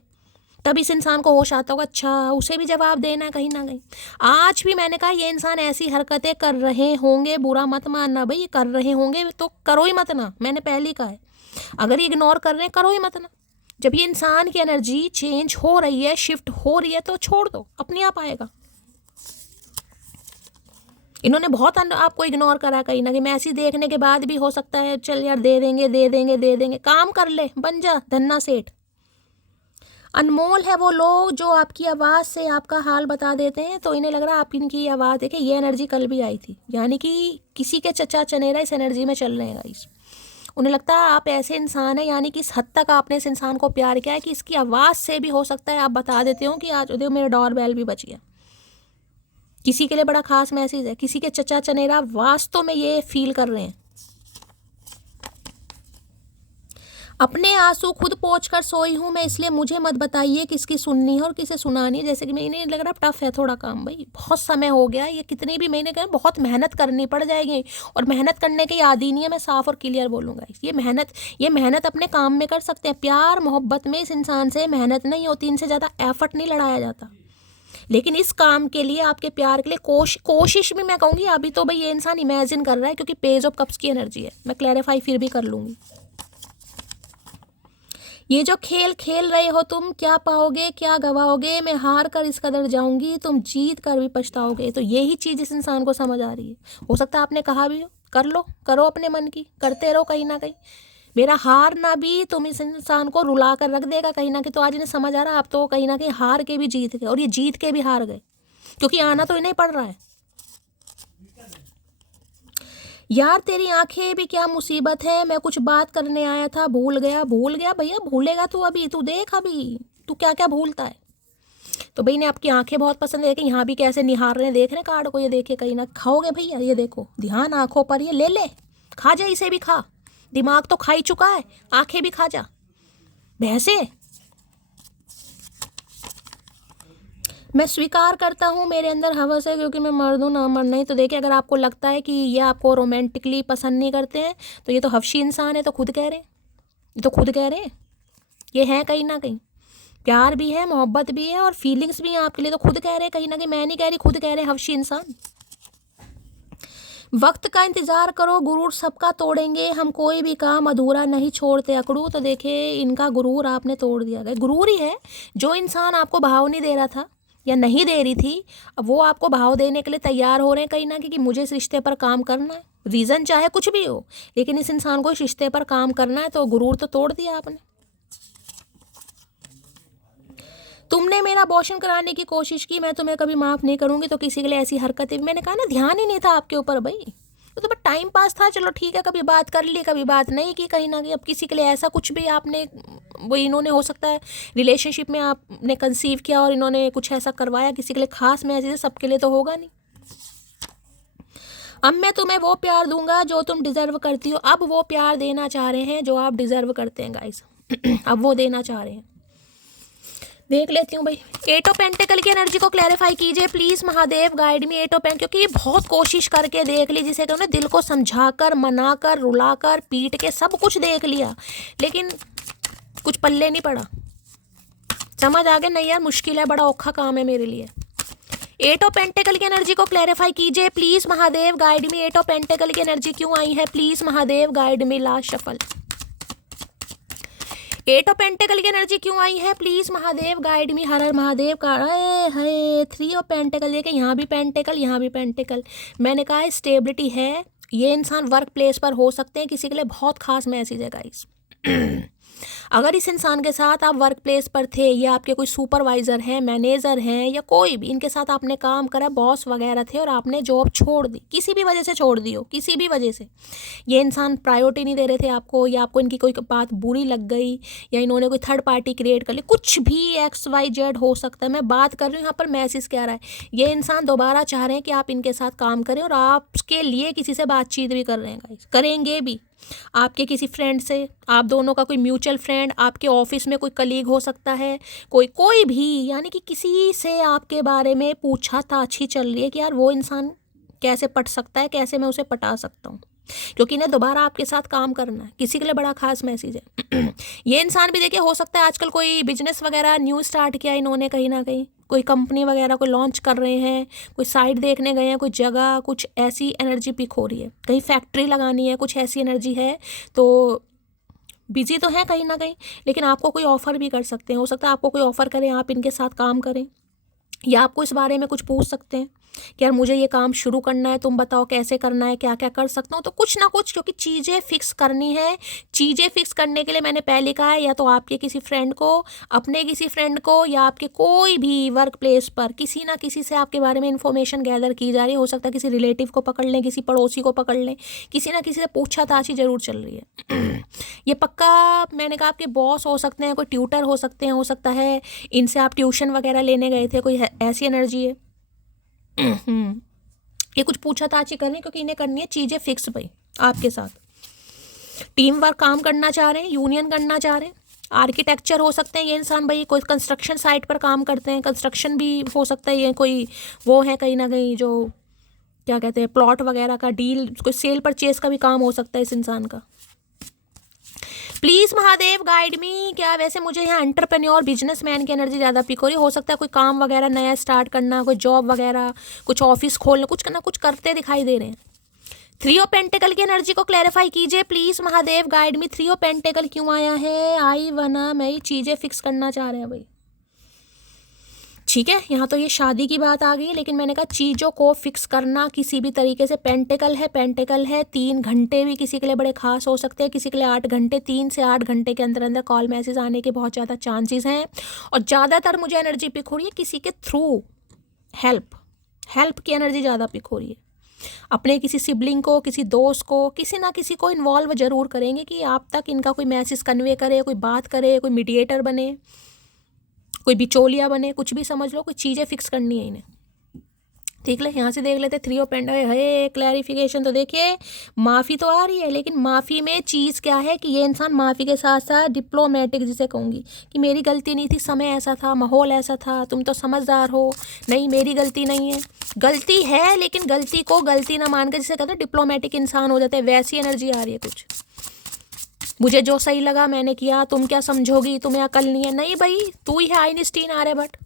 तब इस इंसान को होश आता होगा, अच्छा उसे भी जवाब देना है कहीं ना कहीं। आज भी मैंने कहा ये इंसान ऐसी हरकतें कर रहे होंगे, बुरा मत मानना भाई, ये कर रहे होंगे तो करो ही मत ना। मैंने पहले ही कहा है, अगर ये इग्नोर कर रहे हैं करो ही मत ना। जब ये इंसान की एनर्जी चेंज हो रही है, शिफ्ट हो रही है, तो छोड़ दो, अपने आप आएगा। इन्होंने बहुत आपको इग्नोर करा कहीं ना कहीं। मैसेज देखने के बाद भी हो सकता है चल यार दे देंगे दे देंगे दे देंगे, काम कर ले, बन जा धन्ना सेठ। अनमोल है वो लोग जो आपकी आवाज़ से आपका हाल बता देते हैं, तो इन्हें लग रहा है आप इनकी आवाज़ देखे ये एनर्जी कल भी आई थी, यानी कि किसी के चचा चनेरा इस एनर्जी में चल रहे हैं गाइस। उन्हें लगता है आप ऐसे इंसान हैं, यानी कि इस हद तक आपने इस इंसान को प्यार किया है कि इसकी आवाज़ से भी हो सकता है आप बता देते हो कि आज देखो मेरा डोर बेल भी बच गया। किसी के लिए बड़ा खास मैसेज है, किसी के चचा चनेरा वास्तव में ये फील कर रहे हैं। अपने आंसू खुद पोंछ कर सोई हूँ मैं, इसलिए मुझे मत बताइए किसकी सुननी है और किसे सुनानी है। जैसे कि मैं इन्हें लग रहा टफ है थोड़ा काम, भाई बहुत समय हो गया, ये कितनी भी महीने करें बहुत मेहनत करनी पड़ जाएगी, और मेहनत करने की आदी नहीं है, मैं साफ और क्लियर बोलूँगा। ये मेहनत अपने काम में कर सकते हैं। प्यार मोहब्बत में इस इंसान से मेहनत नहीं होती, इनसे ज़्यादा एफर्ट नहीं लड़ाया जाता, लेकिन इस काम के लिए आपके प्यार के लिए कोशिश भी मैं कहूँगी अभी तो भाई ये इंसान इमेजिन कर रहा है, क्योंकि पेज ऑफ कप्स की एनर्जी है। मैं क्लैरिफाई फिर भी कर लूँगी। ये जो खेल खेल रहे हो तुम, क्या पाओगे क्या गवाओगे, मैं हार कर इस कदर जाऊंगी तुम जीत कर भी पछताओगे। तो यही चीज़ इस इंसान को समझ आ रही है। हो सकता है आपने कहा भी हो कर लो, करो अपने मन की, करते रहो, कहीं ना कहीं मेरा हार ना भी तुम इस इंसान को रुला कर रख देगा कहीं ना कहीं। तो आज इन्हें समझ आ रहा है आप तो कहीं ना कहीं हार के भी जीत गए, और ये जीत के भी हार गए, क्योंकि आना तो इन्हें पड़ रहा है। यार तेरी आंखें भी क्या मुसीबत है, मैं कुछ बात करने आया था भूल गया भैया, भूलेगा तू, अभी तू देख, अभी तू क्या क्या भूलता है। तो भाई ने आपकी आंखें बहुत पसंद है, यहाँ भी कैसे निहार रहे हैं, देख रहे कार्ड को, ये देखे कहीं ना खाओगे भैया, ये देखो ध्यान आंखों पर, ये ले ले खा जा, इसे भी खा, दिमाग तो खा ही चुका है, आंखें भी खा जा भैंसे। मैं स्वीकार करता हूँ मेरे अंदर हवस है, क्योंकि मैं मर्द हूँ ना मर्द नहीं। तो देखिए अगर आपको लगता है कि ये आपको रोमांटिकली पसंद नहीं करते हैं, तो ये तो हवशी इंसान है, तो खुद कह रहे हैं, ये तो खुद कह रहे हैं, ये है कहीं ना कहीं, प्यार भी है मोहब्बत भी है और फीलिंग्स भी हैं आपके लिए, तो खुद कह रहे हैं कहीं ना कहीं, मैं नहीं कह रही, खुद कह रहे हैं हवशी इंसान। वक्त का इंतज़ार करो, गुरूर सबका तोड़ेंगे हम, कोई भी काम अधूरा नहीं छोड़ते अकड़ू। तो देखिए इनका गुरूर आपने तोड़ दिया गया। गुरूर ही है, जो इंसान आपको भाव नहीं दे रहा था या नहीं दे रही थी, अब वो आपको भाव देने के लिए तैयार हो रहे हैं कहीं ना कहीं, कि मुझे इस रिश्ते पर काम करना है, रीज़न चाहे कुछ भी हो, लेकिन इस इंसान को इस रिश्ते पर काम करना है। तो गुरूर तो तोड़ दिया आपने। तुमने मेरा अबॉर्शन कराने की कोशिश की, मैं तुम्हें कभी माफ़ नहीं करूँगी। तो किसी के लिए ऐसी हरकतें, मैंने कहा ना ध्यान ही नहीं था आपके ऊपर भाई, तो बस टाइम पास था, चलो ठीक है, कभी बात कर ली कभी बात नहीं की कहीं ना कहीं। अब किसी के लिए ऐसा कुछ भी आपने, वो इन्होंने हो सकता है रिलेशनशिप में आपने कंसीव किया और इन्होंने कुछ ऐसा करवाया किसी के लिए खास मैसेज, सबके लिए तो होगा नहीं। अब मैं तुम्हें वो प्यार दूंगा जो तुम डिज़र्व करती हो। अब वो प्यार देना चाह रहे हैं जो आप डिज़र्व करते हैं गाइस। अब वो देना चाह रहे हैं। देख लेती हूँ भाई, एट ऑफ पेंटिकल की एनर्जी को क्लैरिफाई कीजिए please Mahadev, guide me eight of pent, क्योंकि ये बहुत कोशिश करके देख ली, जिसे कहते हैं दिल को समझाकर मनाकर रुलाकर पीट के सब कुछ देख लिया, लेकिन कुछ पल्ले नहीं पड़ा। समझ आ गया नहीं यार, मुश्किल है, बड़ा औखा काम है मेरे लिए। एट ऑफ पेंटिकल की एनर्जी को क्लैरिफाई कीजिए please Mahadev, guide me. Eight of pentacle की एनर्जी क्यों आई है please Mahadev, guide me. Last shuffle, eight of pentacle की एनर्जी क्यों आई है प्लीज़ महादेव, गाइड मी। हर हर महादेव का है। थ्री ऑफ पेंटिकल, देखें यहाँ भी पेंटिकल यहाँ भी पेंटिकल। मैंने कहा स्टेबिलिटी है, ये इंसान वर्क प्लेस पर हो सकते हैं, किसी के लिए बहुत खास मैसेज है गाइस। अगर इस इंसान के साथ आप वर्क प्लेस पर थे, या आपके कोई सुपरवाइज़र हैं, मैनेजर हैं, या कोई भी इनके साथ आपने काम करा, बॉस वगैरह थे, और आपने जॉब छोड़ दी, किसी भी वजह से छोड़ दी हो, किसी भी वजह से, ये इंसान प्रायोरिटी नहीं दे रहे थे आपको, या आपको इनकी कोई बात बुरी लग गई, या इन्होंने कोई थर्ड पार्टी क्रिएट कर ली, कुछ भी XYZ हो सकता है। मैं बात कर रही हूँ यहाँ पर मैसेज क्या रहा है, ये इंसान दोबारा चाह रहे हैं कि आप इनके साथ काम करें, और आपके लिए किसी से बातचीत भी कर रहे हैं गाइस, करेंगे भी। आपके किसी फ्रेंड से, आप दोनों का कोई म्यूचुअल फ्रेंड, आपके ऑफिस में कोई कलीग हो सकता है, कोई भी, यानी कि किसी से आपके बारे में पूछताछ ही चल रही है कि यार वो इंसान कैसे पट सकता है, कैसे मैं उसे पटा सकता हूँ, क्योंकि इन्हें दोबारा आपके साथ काम करना है। किसी के लिए बड़ा खास मैसेज है। ये इंसान भी देखिए, हो सकता है आजकल कोई बिजनेस वगैरह न्यू स्टार्ट किया इन्होंने, कहीं ना कहीं कोई कंपनी वगैरह को लॉन्च कर रहे हैं, कोई साइट देखने गए हैं, कोई जगह, कुछ ऐसी एनर्जी पिक हो रही है, कहीं फैक्ट्री लगानी है, कुछ ऐसी एनर्जी है। तो बिजी तो है कहीं ना कहीं, लेकिन आपको कोई ऑफ़र भी कर सकते हैं। हो सकता है आपको कोई ऑफ़र करें, आप इनके साथ काम करें, या आपको इस बारे में कुछ पूछ सकते हैं। कि यार मुझे ये काम शुरू करना है, तुम बताओ कैसे करना है, क्या क्या कर सकता हूँ। तो कुछ ना कुछ, क्योंकि चीज़ें फिक्स करनी है। चीज़ें फिक्स करने के लिए मैंने पहले कहा है, या तो आपके किसी फ्रेंड को, अपने किसी फ्रेंड को, या आपके कोई भी वर्क प्लेस पर किसी ना किसी से आपके बारे में इन्फॉर्मेशन गैदर की जा रही है। हो सकता है किसी रिलेटिव को पकड़ लें, किसी पड़ोसी को पकड़ लें, किसी ना किसी से पूछताछ जरूर चल रही है। ये पक्का मैंने कहा आपके बॉस हो सकते हैं, कोई ट्यूटर हो सकते हैं, हो सकता है इनसे आप ट्यूशन वगैरह लेने गए थे, कोई ऐसी एनर्जी है। ये कुछ पूछताछ ही करनी, क्योंकि इन्हें करनी है चीज़ें फिक्स भाई आपके साथ। टीम वर्क काम करना चाह रहे हैं, यूनियन करना चाह रहे हैं। आर्किटेक्चर हो सकते हैं ये इंसान भाई, कोई कंस्ट्रक्शन साइट पर काम करते हैं, कंस्ट्रक्शन भी हो सकता है ये कोई वो है कहीं ना कहीं, जो क्या कहते हैं प्लॉट वगैरह का डील, कोई सेल परचेज का भी काम हो सकता है इस इंसान का। प्लीज महादेव गाइड मी। क्या वैसे मुझे यहाँ एंटरप्रेन्योर बिजनेसमैन की एनर्जी ज़्यादा पिक हो रही है। हो सकता है कोई काम वगैरह नया स्टार्ट करना, कोई जॉब वगैरह, कुछ ऑफिस खोलना, कुछ करना, कुछ करते दिखाई दे रहे हैं। 3 ऑफ पेंटिकल की एनर्जी को क्लैरिफाई कीजिए please Mahadev guide me. 3 of pentacle क्यों आया है? आई वना मैं चीज़ें फिक्स करना चाह रहे हैं भाई, ठीक है। यहाँ तो ये शादी की बात आ गई, लेकिन मैंने कहा चीज़ों को फिक्स करना किसी भी तरीके से। पेंटिकल है 3 घंटे भी किसी के लिए बड़े खास हो सकते हैं, किसी के लिए 8 घंटे। 3 से 8 घंटे के अंदर अंदर कॉल मैसेज आने के बहुत ज़्यादा चांसेस हैं। और ज़्यादातर मुझे एनर्जी पिक हो रही है किसी के थ्रू हेल्प की एनर्जी ज़्यादा पिक हो रही है। अपने किसी सिबलिंग को, किसी दोस्त को, किसी ना किसी को इन्वॉल्व जरूर करेंगे कि आप तक इनका कोई मैसेज कन्वे करे, कोई बात करे, कोई मीडिएटर बने, कोई बिचौलिया बने, कुछ भी समझ लो, कोई चीज़ें फिक्स करनी है इन्हें। देख ले, यहाँ से देख लेते 3 ऑफ पेंटिकल है। क्लैरिफिकेशन तो देखिए, माफ़ी तो आ रही है, लेकिन माफ़ी में चीज़ क्या है कि ये इंसान माफ़ी के साथ साथ डिप्लोमेटिक, जिसे कहूँगी कि मेरी गलती नहीं थी, समय ऐसा था, माहौल ऐसा था, तुम तो समझदार हो, नहीं मेरी गलती नहीं है। गलती है, लेकिन गलती को गलती ना मान के, जिसे कहते हैं डिप्लोमेटिक इंसान हो जाते हैं, वैसी एनर्जी आ रही है कुछ। मुझे जो सही लगा मैंने किया, तुम क्या समझोगी, तुम्हें अकल नहीं है। नहीं भाई, तू ही है आइंस्टीन आर्यभट्ट।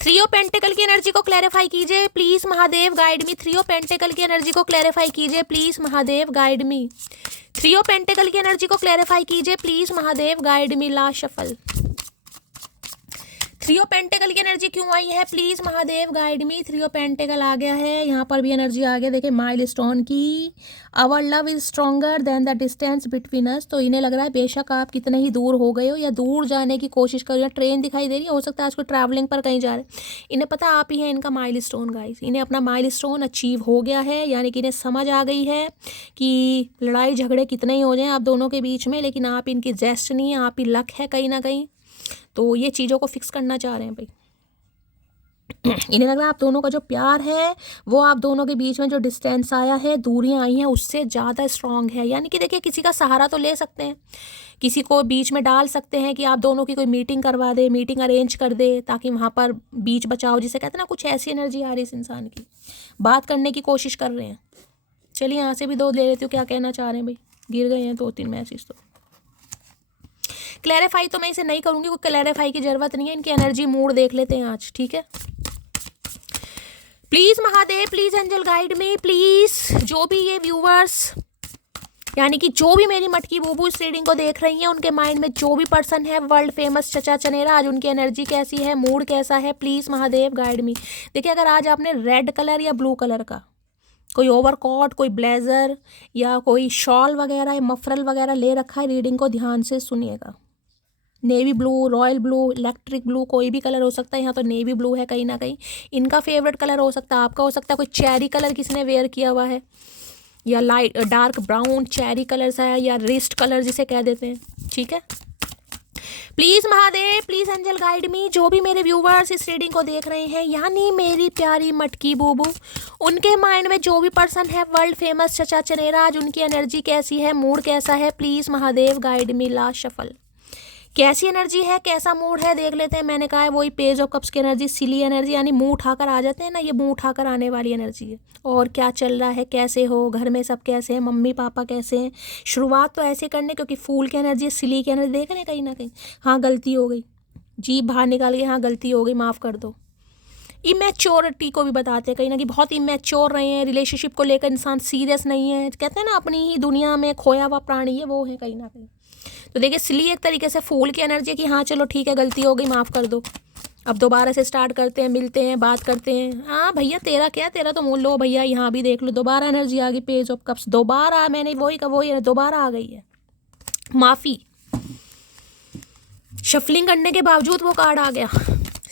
3 ऑफ पेंटिकल की एनर्जी को क्लैरिफाई कीजिए please Mahadev guide me. 3 of pentacle की एनर्जी को क्लैरिफाई कीजिए please Mahadev guide me. 3 of pentacle की एनर्जी को क्लैरिफाई कीजिए please Mahadev guide me. Last shuffle. 3 of pentacle की एनर्जी क्यों आई है please Mahadev guide me. 3 of pentacle आ गया है, यहाँ पर भी एनर्जी आ गया। देखिए माइलस्टोन की, our love is stronger than the distance between us. तो इन्हें लग रहा है बेशक आप कितने ही दूर हो गए हो या दूर जाने की कोशिश कर रहे हो, ट्रेन दिखाई दे रही है, हो सकता है आज कोई ट्रैवलिंग पर कहीं जा रहे हैं। इन्हें पता आप ही हैं इनका माइलस्टोन गाइस। इन्हें अपना माइलस्टोन अचीव हो गया है, यानी कि इन्हें समझ आ गई है कि लड़ाई झगड़े कितने ही हो जाएं आप दोनों के बीच में, लेकिन आप इनकी डेस्टिनी है, आप ही लक है कहीं ना कहीं। तो ये चीज़ों को फिक्स करना चाह रहे हैं भाई। इन्हें लग रहा है आप दोनों का जो प्यार है वो आप दोनों के बीच में जो डिस्टेंस आया है, दूरियां आई हैं, उससे ज़्यादा स्ट्रांग है। यानी कि देखिए किसी का सहारा तो ले सकते हैं, किसी को बीच में डाल सकते हैं कि आप दोनों की कोई मीटिंग करवा दे, मीटिंग अरेंज कर दे, ताकि वहाँ पर बीच बचाओ, जिसे कहते हैं ना। कुछ ऐसी एनर्जी आ रही है इस इंसान की, बात करने की कोशिश कर रहे हैं। चलिए यहाँ से भी 2 ले लेती हूँ, क्या कहना चाह रहे हैं भाई। गिर गए हैं 2-3 मैसेज। तो क्लैरिफाई तो मैं इसे नहीं करूँगी, कोई क्लैरिफाई की ज़रूरत नहीं है। इनकी एनर्जी मूड देख लेते हैं आज, ठीक है। Please Mahadev, please angel guide में, प्लीज़ जो भी ये व्यूवर्स, यानी कि जो भी मेरी मटकी बूबू इस रीडिंग को देख रही हैं, उनके माइंड में जो भी पर्सन है वर्ल्ड फेमस चचा चनेरा, आज उनकी एनर्जी कैसी है, मूड कैसा है, प्लीज़ महादेव गाइड मी। देखिए अगर आज आपने रेड कलर या ब्लू कलर का कोई ओवरकोट, कोई ब्लेज़र या कोई शॉल वगैरह या मफरल वगैरह ले रखा है, रीडिंग को ध्यान से सुनिएगा। Navy blue, royal blue, electric blue, कोई भी कलर हो सकता है। यहाँ तो नेवी ब्लू है कहीं ना कहीं, इनका फेवरेट कलर हो सकता है, आपका हो सकता है। कोई चेरी कलर किसी ने वेयर किया हुआ है, या light dark brown cherry colour सा है, या रिस्ट कलर जिसे कह देते हैं, ठीक है। Please Mahadev, please angel guide me. जो भी मेरे व्यूवर्स इस रीडिंग को देख रहे हैं, यानी मेरी प्यारी मटकी बूबू, उनके माइंड में जो भी पर्सन है वर्ल्ड फेमस चचा चनेरा, आज उनकी एनर्जी कैसी है, मूड कैसा है, please Mahadev guide me. Last shuffle. कैसी एनर्जी है, कैसा मूड है, देख लेते हैं। मैंने कहा है वही पेज ऑफ कप्स की एनर्जी, सिली एनर्जी, यानी मुंह उठाकर आ जाते हैं ना, ये मुंह उठाकर आने वाली एनर्जी है। और क्या चल रहा है, कैसे हो, घर में सब कैसे हैं, मम्मी पापा कैसे हैं। शुरुआत तो ऐसे करने, क्योंकि फूल की एनर्जी, सिली की एनर्जी देख रहे हैं कहीं ना कहीं। हाँ गलती हो गई, जीभ बाहर निकाल के, हाँ गलती हो गई, माफ़ कर दो। इमेच्योरिटी को भी बताते हैं कहीं ना कहीं, बहुत इमेच्योर रहे हैं रिलेशनशिप को लेकर, इंसान सीरियस नहीं है, कहते हैं ना अपनी ही दुनिया में खोया हुआ प्राणी है, वो है कहीं ना कहीं। तो देखिए सिली एक तरीके से फूल की एनर्जी है कि हाँ चलो ठीक है, गलती हो गई, माफ़ कर दो। अब दोबारा से स्टार्ट करते हैं, मिलते हैं, बात करते हैं। हाँ भैया तेरा क्या, तेरा तो मोल लो भैया, यहाँ भी देख लो दोबारा एनर्जी आ गई, पेज ऑफ कप्स दोबारा, मैंने वही का वही दोबारा आ गई है। माफ़ी, शफलिंग करने के बावजूद वो कार्ड आ गया।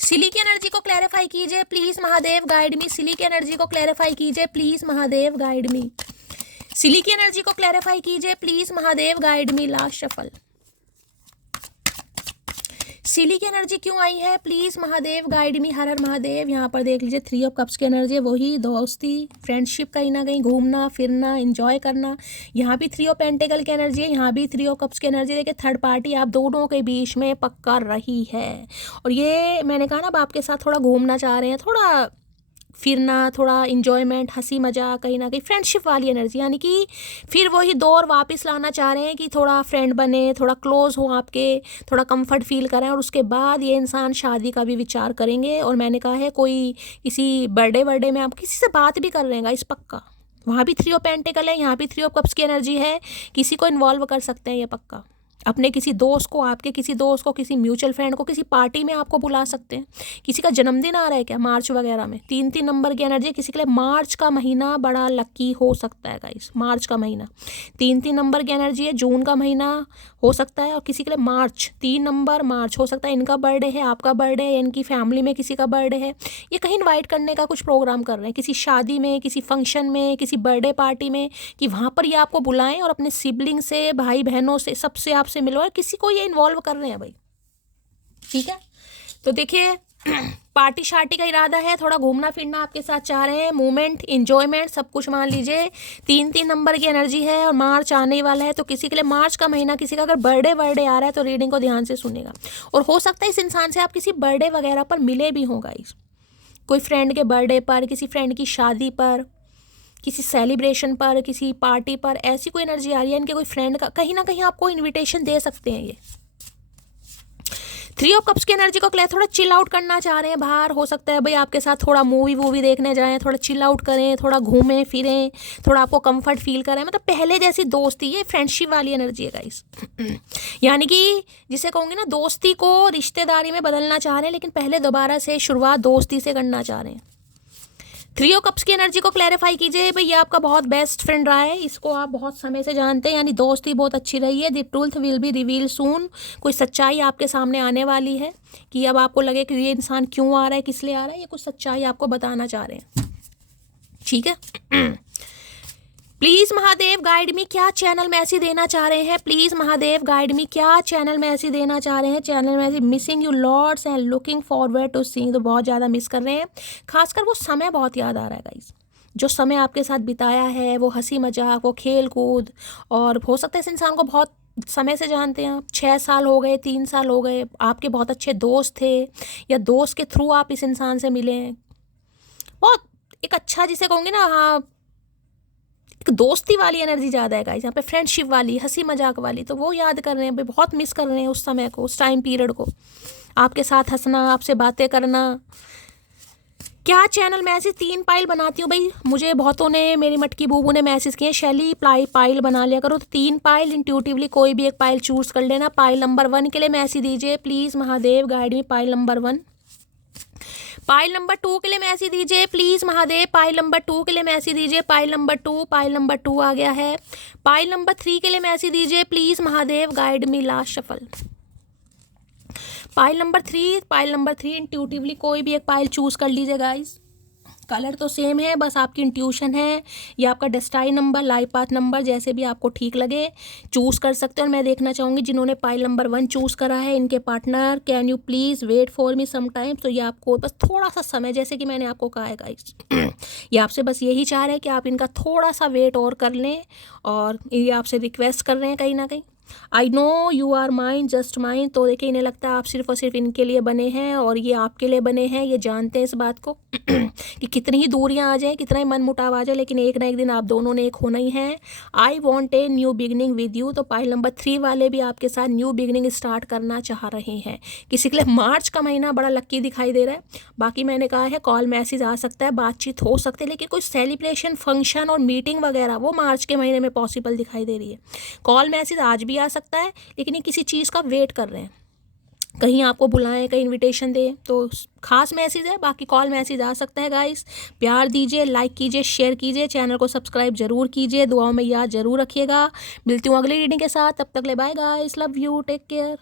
सिली की एनर्जी को क्लैरिफाई कीजिए please Mahadev, guide me. Silly की एनर्जी को क्लैरिफाई कीजिए please Mahadev, guide me. Silly की एनर्जी को क्लैरिफाई कीजिए please Mahadev, guide me. Last shuffle. Silly की एनर्जी क्यों आई है प्लीज महादेव, गाइड मी। हर हर महादेव। यहाँ पर देख लीजिए 3 ऑफ कप्स की एनर्जी है, वही दोस्ती, फ्रेंडशिप, कहीं ना कहीं घूमना फिरना, एंजॉय करना। यहाँ भी 3 ऑफ पेंटिकल की एनर्जी है, यहाँ भी 3 ऑफ कप्स की एनर्जी। देखिए थर्ड पार्टी आप दोनों के बीच में पक्का रही है, और ये मैंने कहा ना अब आपके साथ थोड़ा घूमना चाह रहे हैं, थोड़ा फिरना, थोड़ा इन्जॉयमेंट, हंसी मजाक, कहीं ना कहीं फ्रेंडशिप वाली एनर्जी, यानी कि फिर वही दौर वापस लाना चाह रहे हैं कि थोड़ा फ्रेंड बने, थोड़ा क्लोज हो आपके, थोड़ा कंफर्ट फील करें, और उसके बाद ये इंसान शादी का भी विचार करेंगे। और मैंने कहा है कोई किसी बर्थडे में आप किसी से बात भी कर रहे हैं गाइस पक्का। वहाँ भी 3 ऑफ पेंटिकल है, यहाँ भी 3 ऑफ कप्स की एनर्जी है, किसी को इन्वॉल्व कर सकते हैं ये पक्का। अपने किसी दोस्त को, आपके किसी दोस्त को, किसी म्यूचुअल फ्रेंड को, किसी पार्टी में आपको बुला सकते हैं। किसी का जन्मदिन आ रहा है क्या मार्च वगैरह में। 3 नंबर की एनर्जी किसी के लिए मार्च का महीना बड़ा लकी हो सकता है गाइस। मार्च का महीना 3 नंबर की एनर्जी है, जून का महीना हो सकता है, और किसी के लिए मार्च 3 नंबर मार्च हो सकता है। इनका बर्थडे है, आपका बर्थडे है, इनकी फैमिली में किसी का बर्थडे है, ये कहीं इन्वाइट करने का कुछ प्रोग्राम कर रहे हैं, किसी शादी में, किसी फंक्शन में, किसी बर्थडे पार्टी में, कि वहाँ पर ये आपको बुलाएं और अपने सिबलिंग से, भाई बहनों से, सबसे आपसे मिलो, किसी को ये इन्वॉल्व कर रहे हैं भाई। ठीक है, तो देखिए पार्टी शार्टी का इरादा है, थोड़ा घूमना फिरना आपके साथ चाह रहे हैं, मूवमेंट, इंजॉयमेंट, सब कुछ मान लीजिए। 3 नंबर की एनर्जी है, और मार्च आने वाला है, तो किसी के लिए मार्च का महीना, किसी का अगर बर्थडे आ रहा है तो रीडिंग को ध्यान से सुनेगा। और हो सकता है इस इंसान से आप किसी बर्थडे वगैरह पर मिले भी हों गाइस, कोई फ्रेंड के बर्थडे पर, किसी फ्रेंड की शादी पर, किसी सेलिब्रेशन पर, किसी पार्टी पर, ऐसी कोई एनर्जी आ रही है। इनके कोई फ्रेंड का कहीं ना कहीं आपको इनविटेशन दे सकते हैं ये। 3 ऑफ कप्स की एनर्जी को थोड़ा चिल आउट करना चाह रहे हैं बाहर। हो सकता है भाई आपके साथ थोड़ा मूवी देखने जाएं, थोड़ा चिल आउट करें, थोड़ा घूमें फिरें, थोड़ा आपको कंफर्ट फील करें, मतलब पहले जैसी दोस्ती, ये फ्रेंडशिप वाली एनर्जी है गाइस। यानी कि जिसे कहूँगी ना, दोस्ती को रिश्तेदारी में बदलना चाह रहे हैं, लेकिन पहले दोबारा से शुरुआत दोस्ती से करना चाह रहे हैं। 3 ऑफ कप्स की एनर्जी को क्लैरिफाई कीजिए भाई, ये आपका बहुत बेस्ट फ्रेंड रहा है, इसको आप बहुत समय से जानते हैं, यानी दोस्ती बहुत अच्छी रही है। The truth will be reveal soon, कोई सच्चाई आपके सामने आने वाली है, कि अब आपको लगे कि ये इंसान क्यों आ रहा है, किस लिए आ रहा है, ये कुछ सच्चाई आपको बताना चाह रहे हैं। ठीक है, प्लीज़ महादेव गाइड मी, क्या चैनल मैसेज देना चाह रहे हैं, प्लीज़ महादेव गाइड मी, क्या चैनल मैसेज देना चाह रहे हैं। Channel message, missing you lords and looking forward to seeing, तो बहुत ज़्यादा मिस कर रहे हैं, खासकर वो समय बहुत याद आ रहा है गाइस, जो समय आपके साथ बिताया है, वो हंसी मजाक, वो खेल कूद। और हो सकता है इस इंसान को बहुत समय से जानते हैं आप, 6 साल हो गए, 3 साल हो गए, आपके बहुत अच्छे दोस्त थे, या दोस्त के थ्रू आप इस इंसान से मिले हैं। बहुत एक अच्छा, जिसे कहूँगी ना, हाँ एक दोस्ती वाली एनर्जी ज़्यादा है गाइस यहाँ पे, फ्रेंडशिप वाली, हंसी मजाक वाली, तो वो याद कर रहे हैं, बहुत मिस कर रहे हैं उस समय को, उस टाइम पीरियड को, आपके साथ हंसना, आपसे बातें करना। क्या चैनल मैसेज 3 पाइल बनाती हूँ भाई, मुझे बहुतों ने, मेरी मटकी बूबू ने मैसेज किए, शैली पाइल बना लिया करो, तो 3 पाइल इंट्यूटिवली कोई भी एक पाइल चूज कर लेना। पाइल नंबर 1 के लिए मैसेज दीजिए please Mahadev guide me, pile number 1। Pile number 2 के लिए मैसेज दीजिए प्लीज़ महादेव, पाइल नंबर 2 के लिए मैसेज दीजिए, पाइल नंबर 2, पाइल नंबर 2 आ गया है। पाइल नंबर 3 के लिए मैसेज दीजिए please Mahadev guide me, last shuffle. Pile number 3 intuitively कोई भी एक पाइल चूज़ कर लीजिए गाइस, कलर तो सेम है, बस आपकी इंट्यूशन है, या आपका destined number, life path number, जैसे भी आपको ठीक लगे चूज़ कर सकते हैं। और मैं देखना चाहूँगी जिन्होंने पाइल नंबर 1 चूज़ करा है, इनके partner, can you please wait for me some time, तो ये आपको बस थोड़ा सा समय, जैसे कि मैंने आपको कहा है गाइस, ये आपसे बस यही चाह रहे हैं कि आप इनका थोड़ा सा वेट और कर लें, और ये आपसे रिक्वेस्ट कर रहे हैं कहीं ना कहीं। I know you are mine, just mine, तो देखिए इन्हें लगता है आप सिर्फ और सिर्फ इनके लिए बने हैं, और ये आपके लिए बने हैं, ये जानते हैं इस बात को कि कितनी ही दूरियां आ जाएं, कितना ही मन मुटाव आ जाए, लेकिन एक ना एक दिन आप दोनों ने एक होना ही है। I want a new beginning with you, तो पाइल नंबर 3 वाले भी आपके साथ न्यू बिगनिंग स्टार्ट करना चाह रहे हैं। किसी के लिए मार्च का महीना बड़ा लक्की दिखाई दे रहा है। बाकी मैंने कहा है कॉल मैसेज आ सकता है, बातचीत हो सकती है, लेकिन कोई सेलिब्रेशन, फंक्शन और मीटिंग वगैरह वो मार्च के महीने में पॉसिबल दिखाई दे रही है। कॉल मैसेज आज भी आ सकता है, लेकिन ये किसी चीज़ का वेट कर रहे हैं, कहीं आपको बुलाएं, कहीं इनविटेशन दें तो खास मैसेज है, बाकी कॉल मैसेज आ सकता है गाइस। प्यार दीजिए, लाइक कीजिए, शेयर कीजिए, चैनल को सब्सक्राइब जरूर कीजिए, दुआओं में याद जरूर रखिएगा। मिलती हूँ अगली रीडिंग के साथ, तब तक ले bye guys, love you, take care.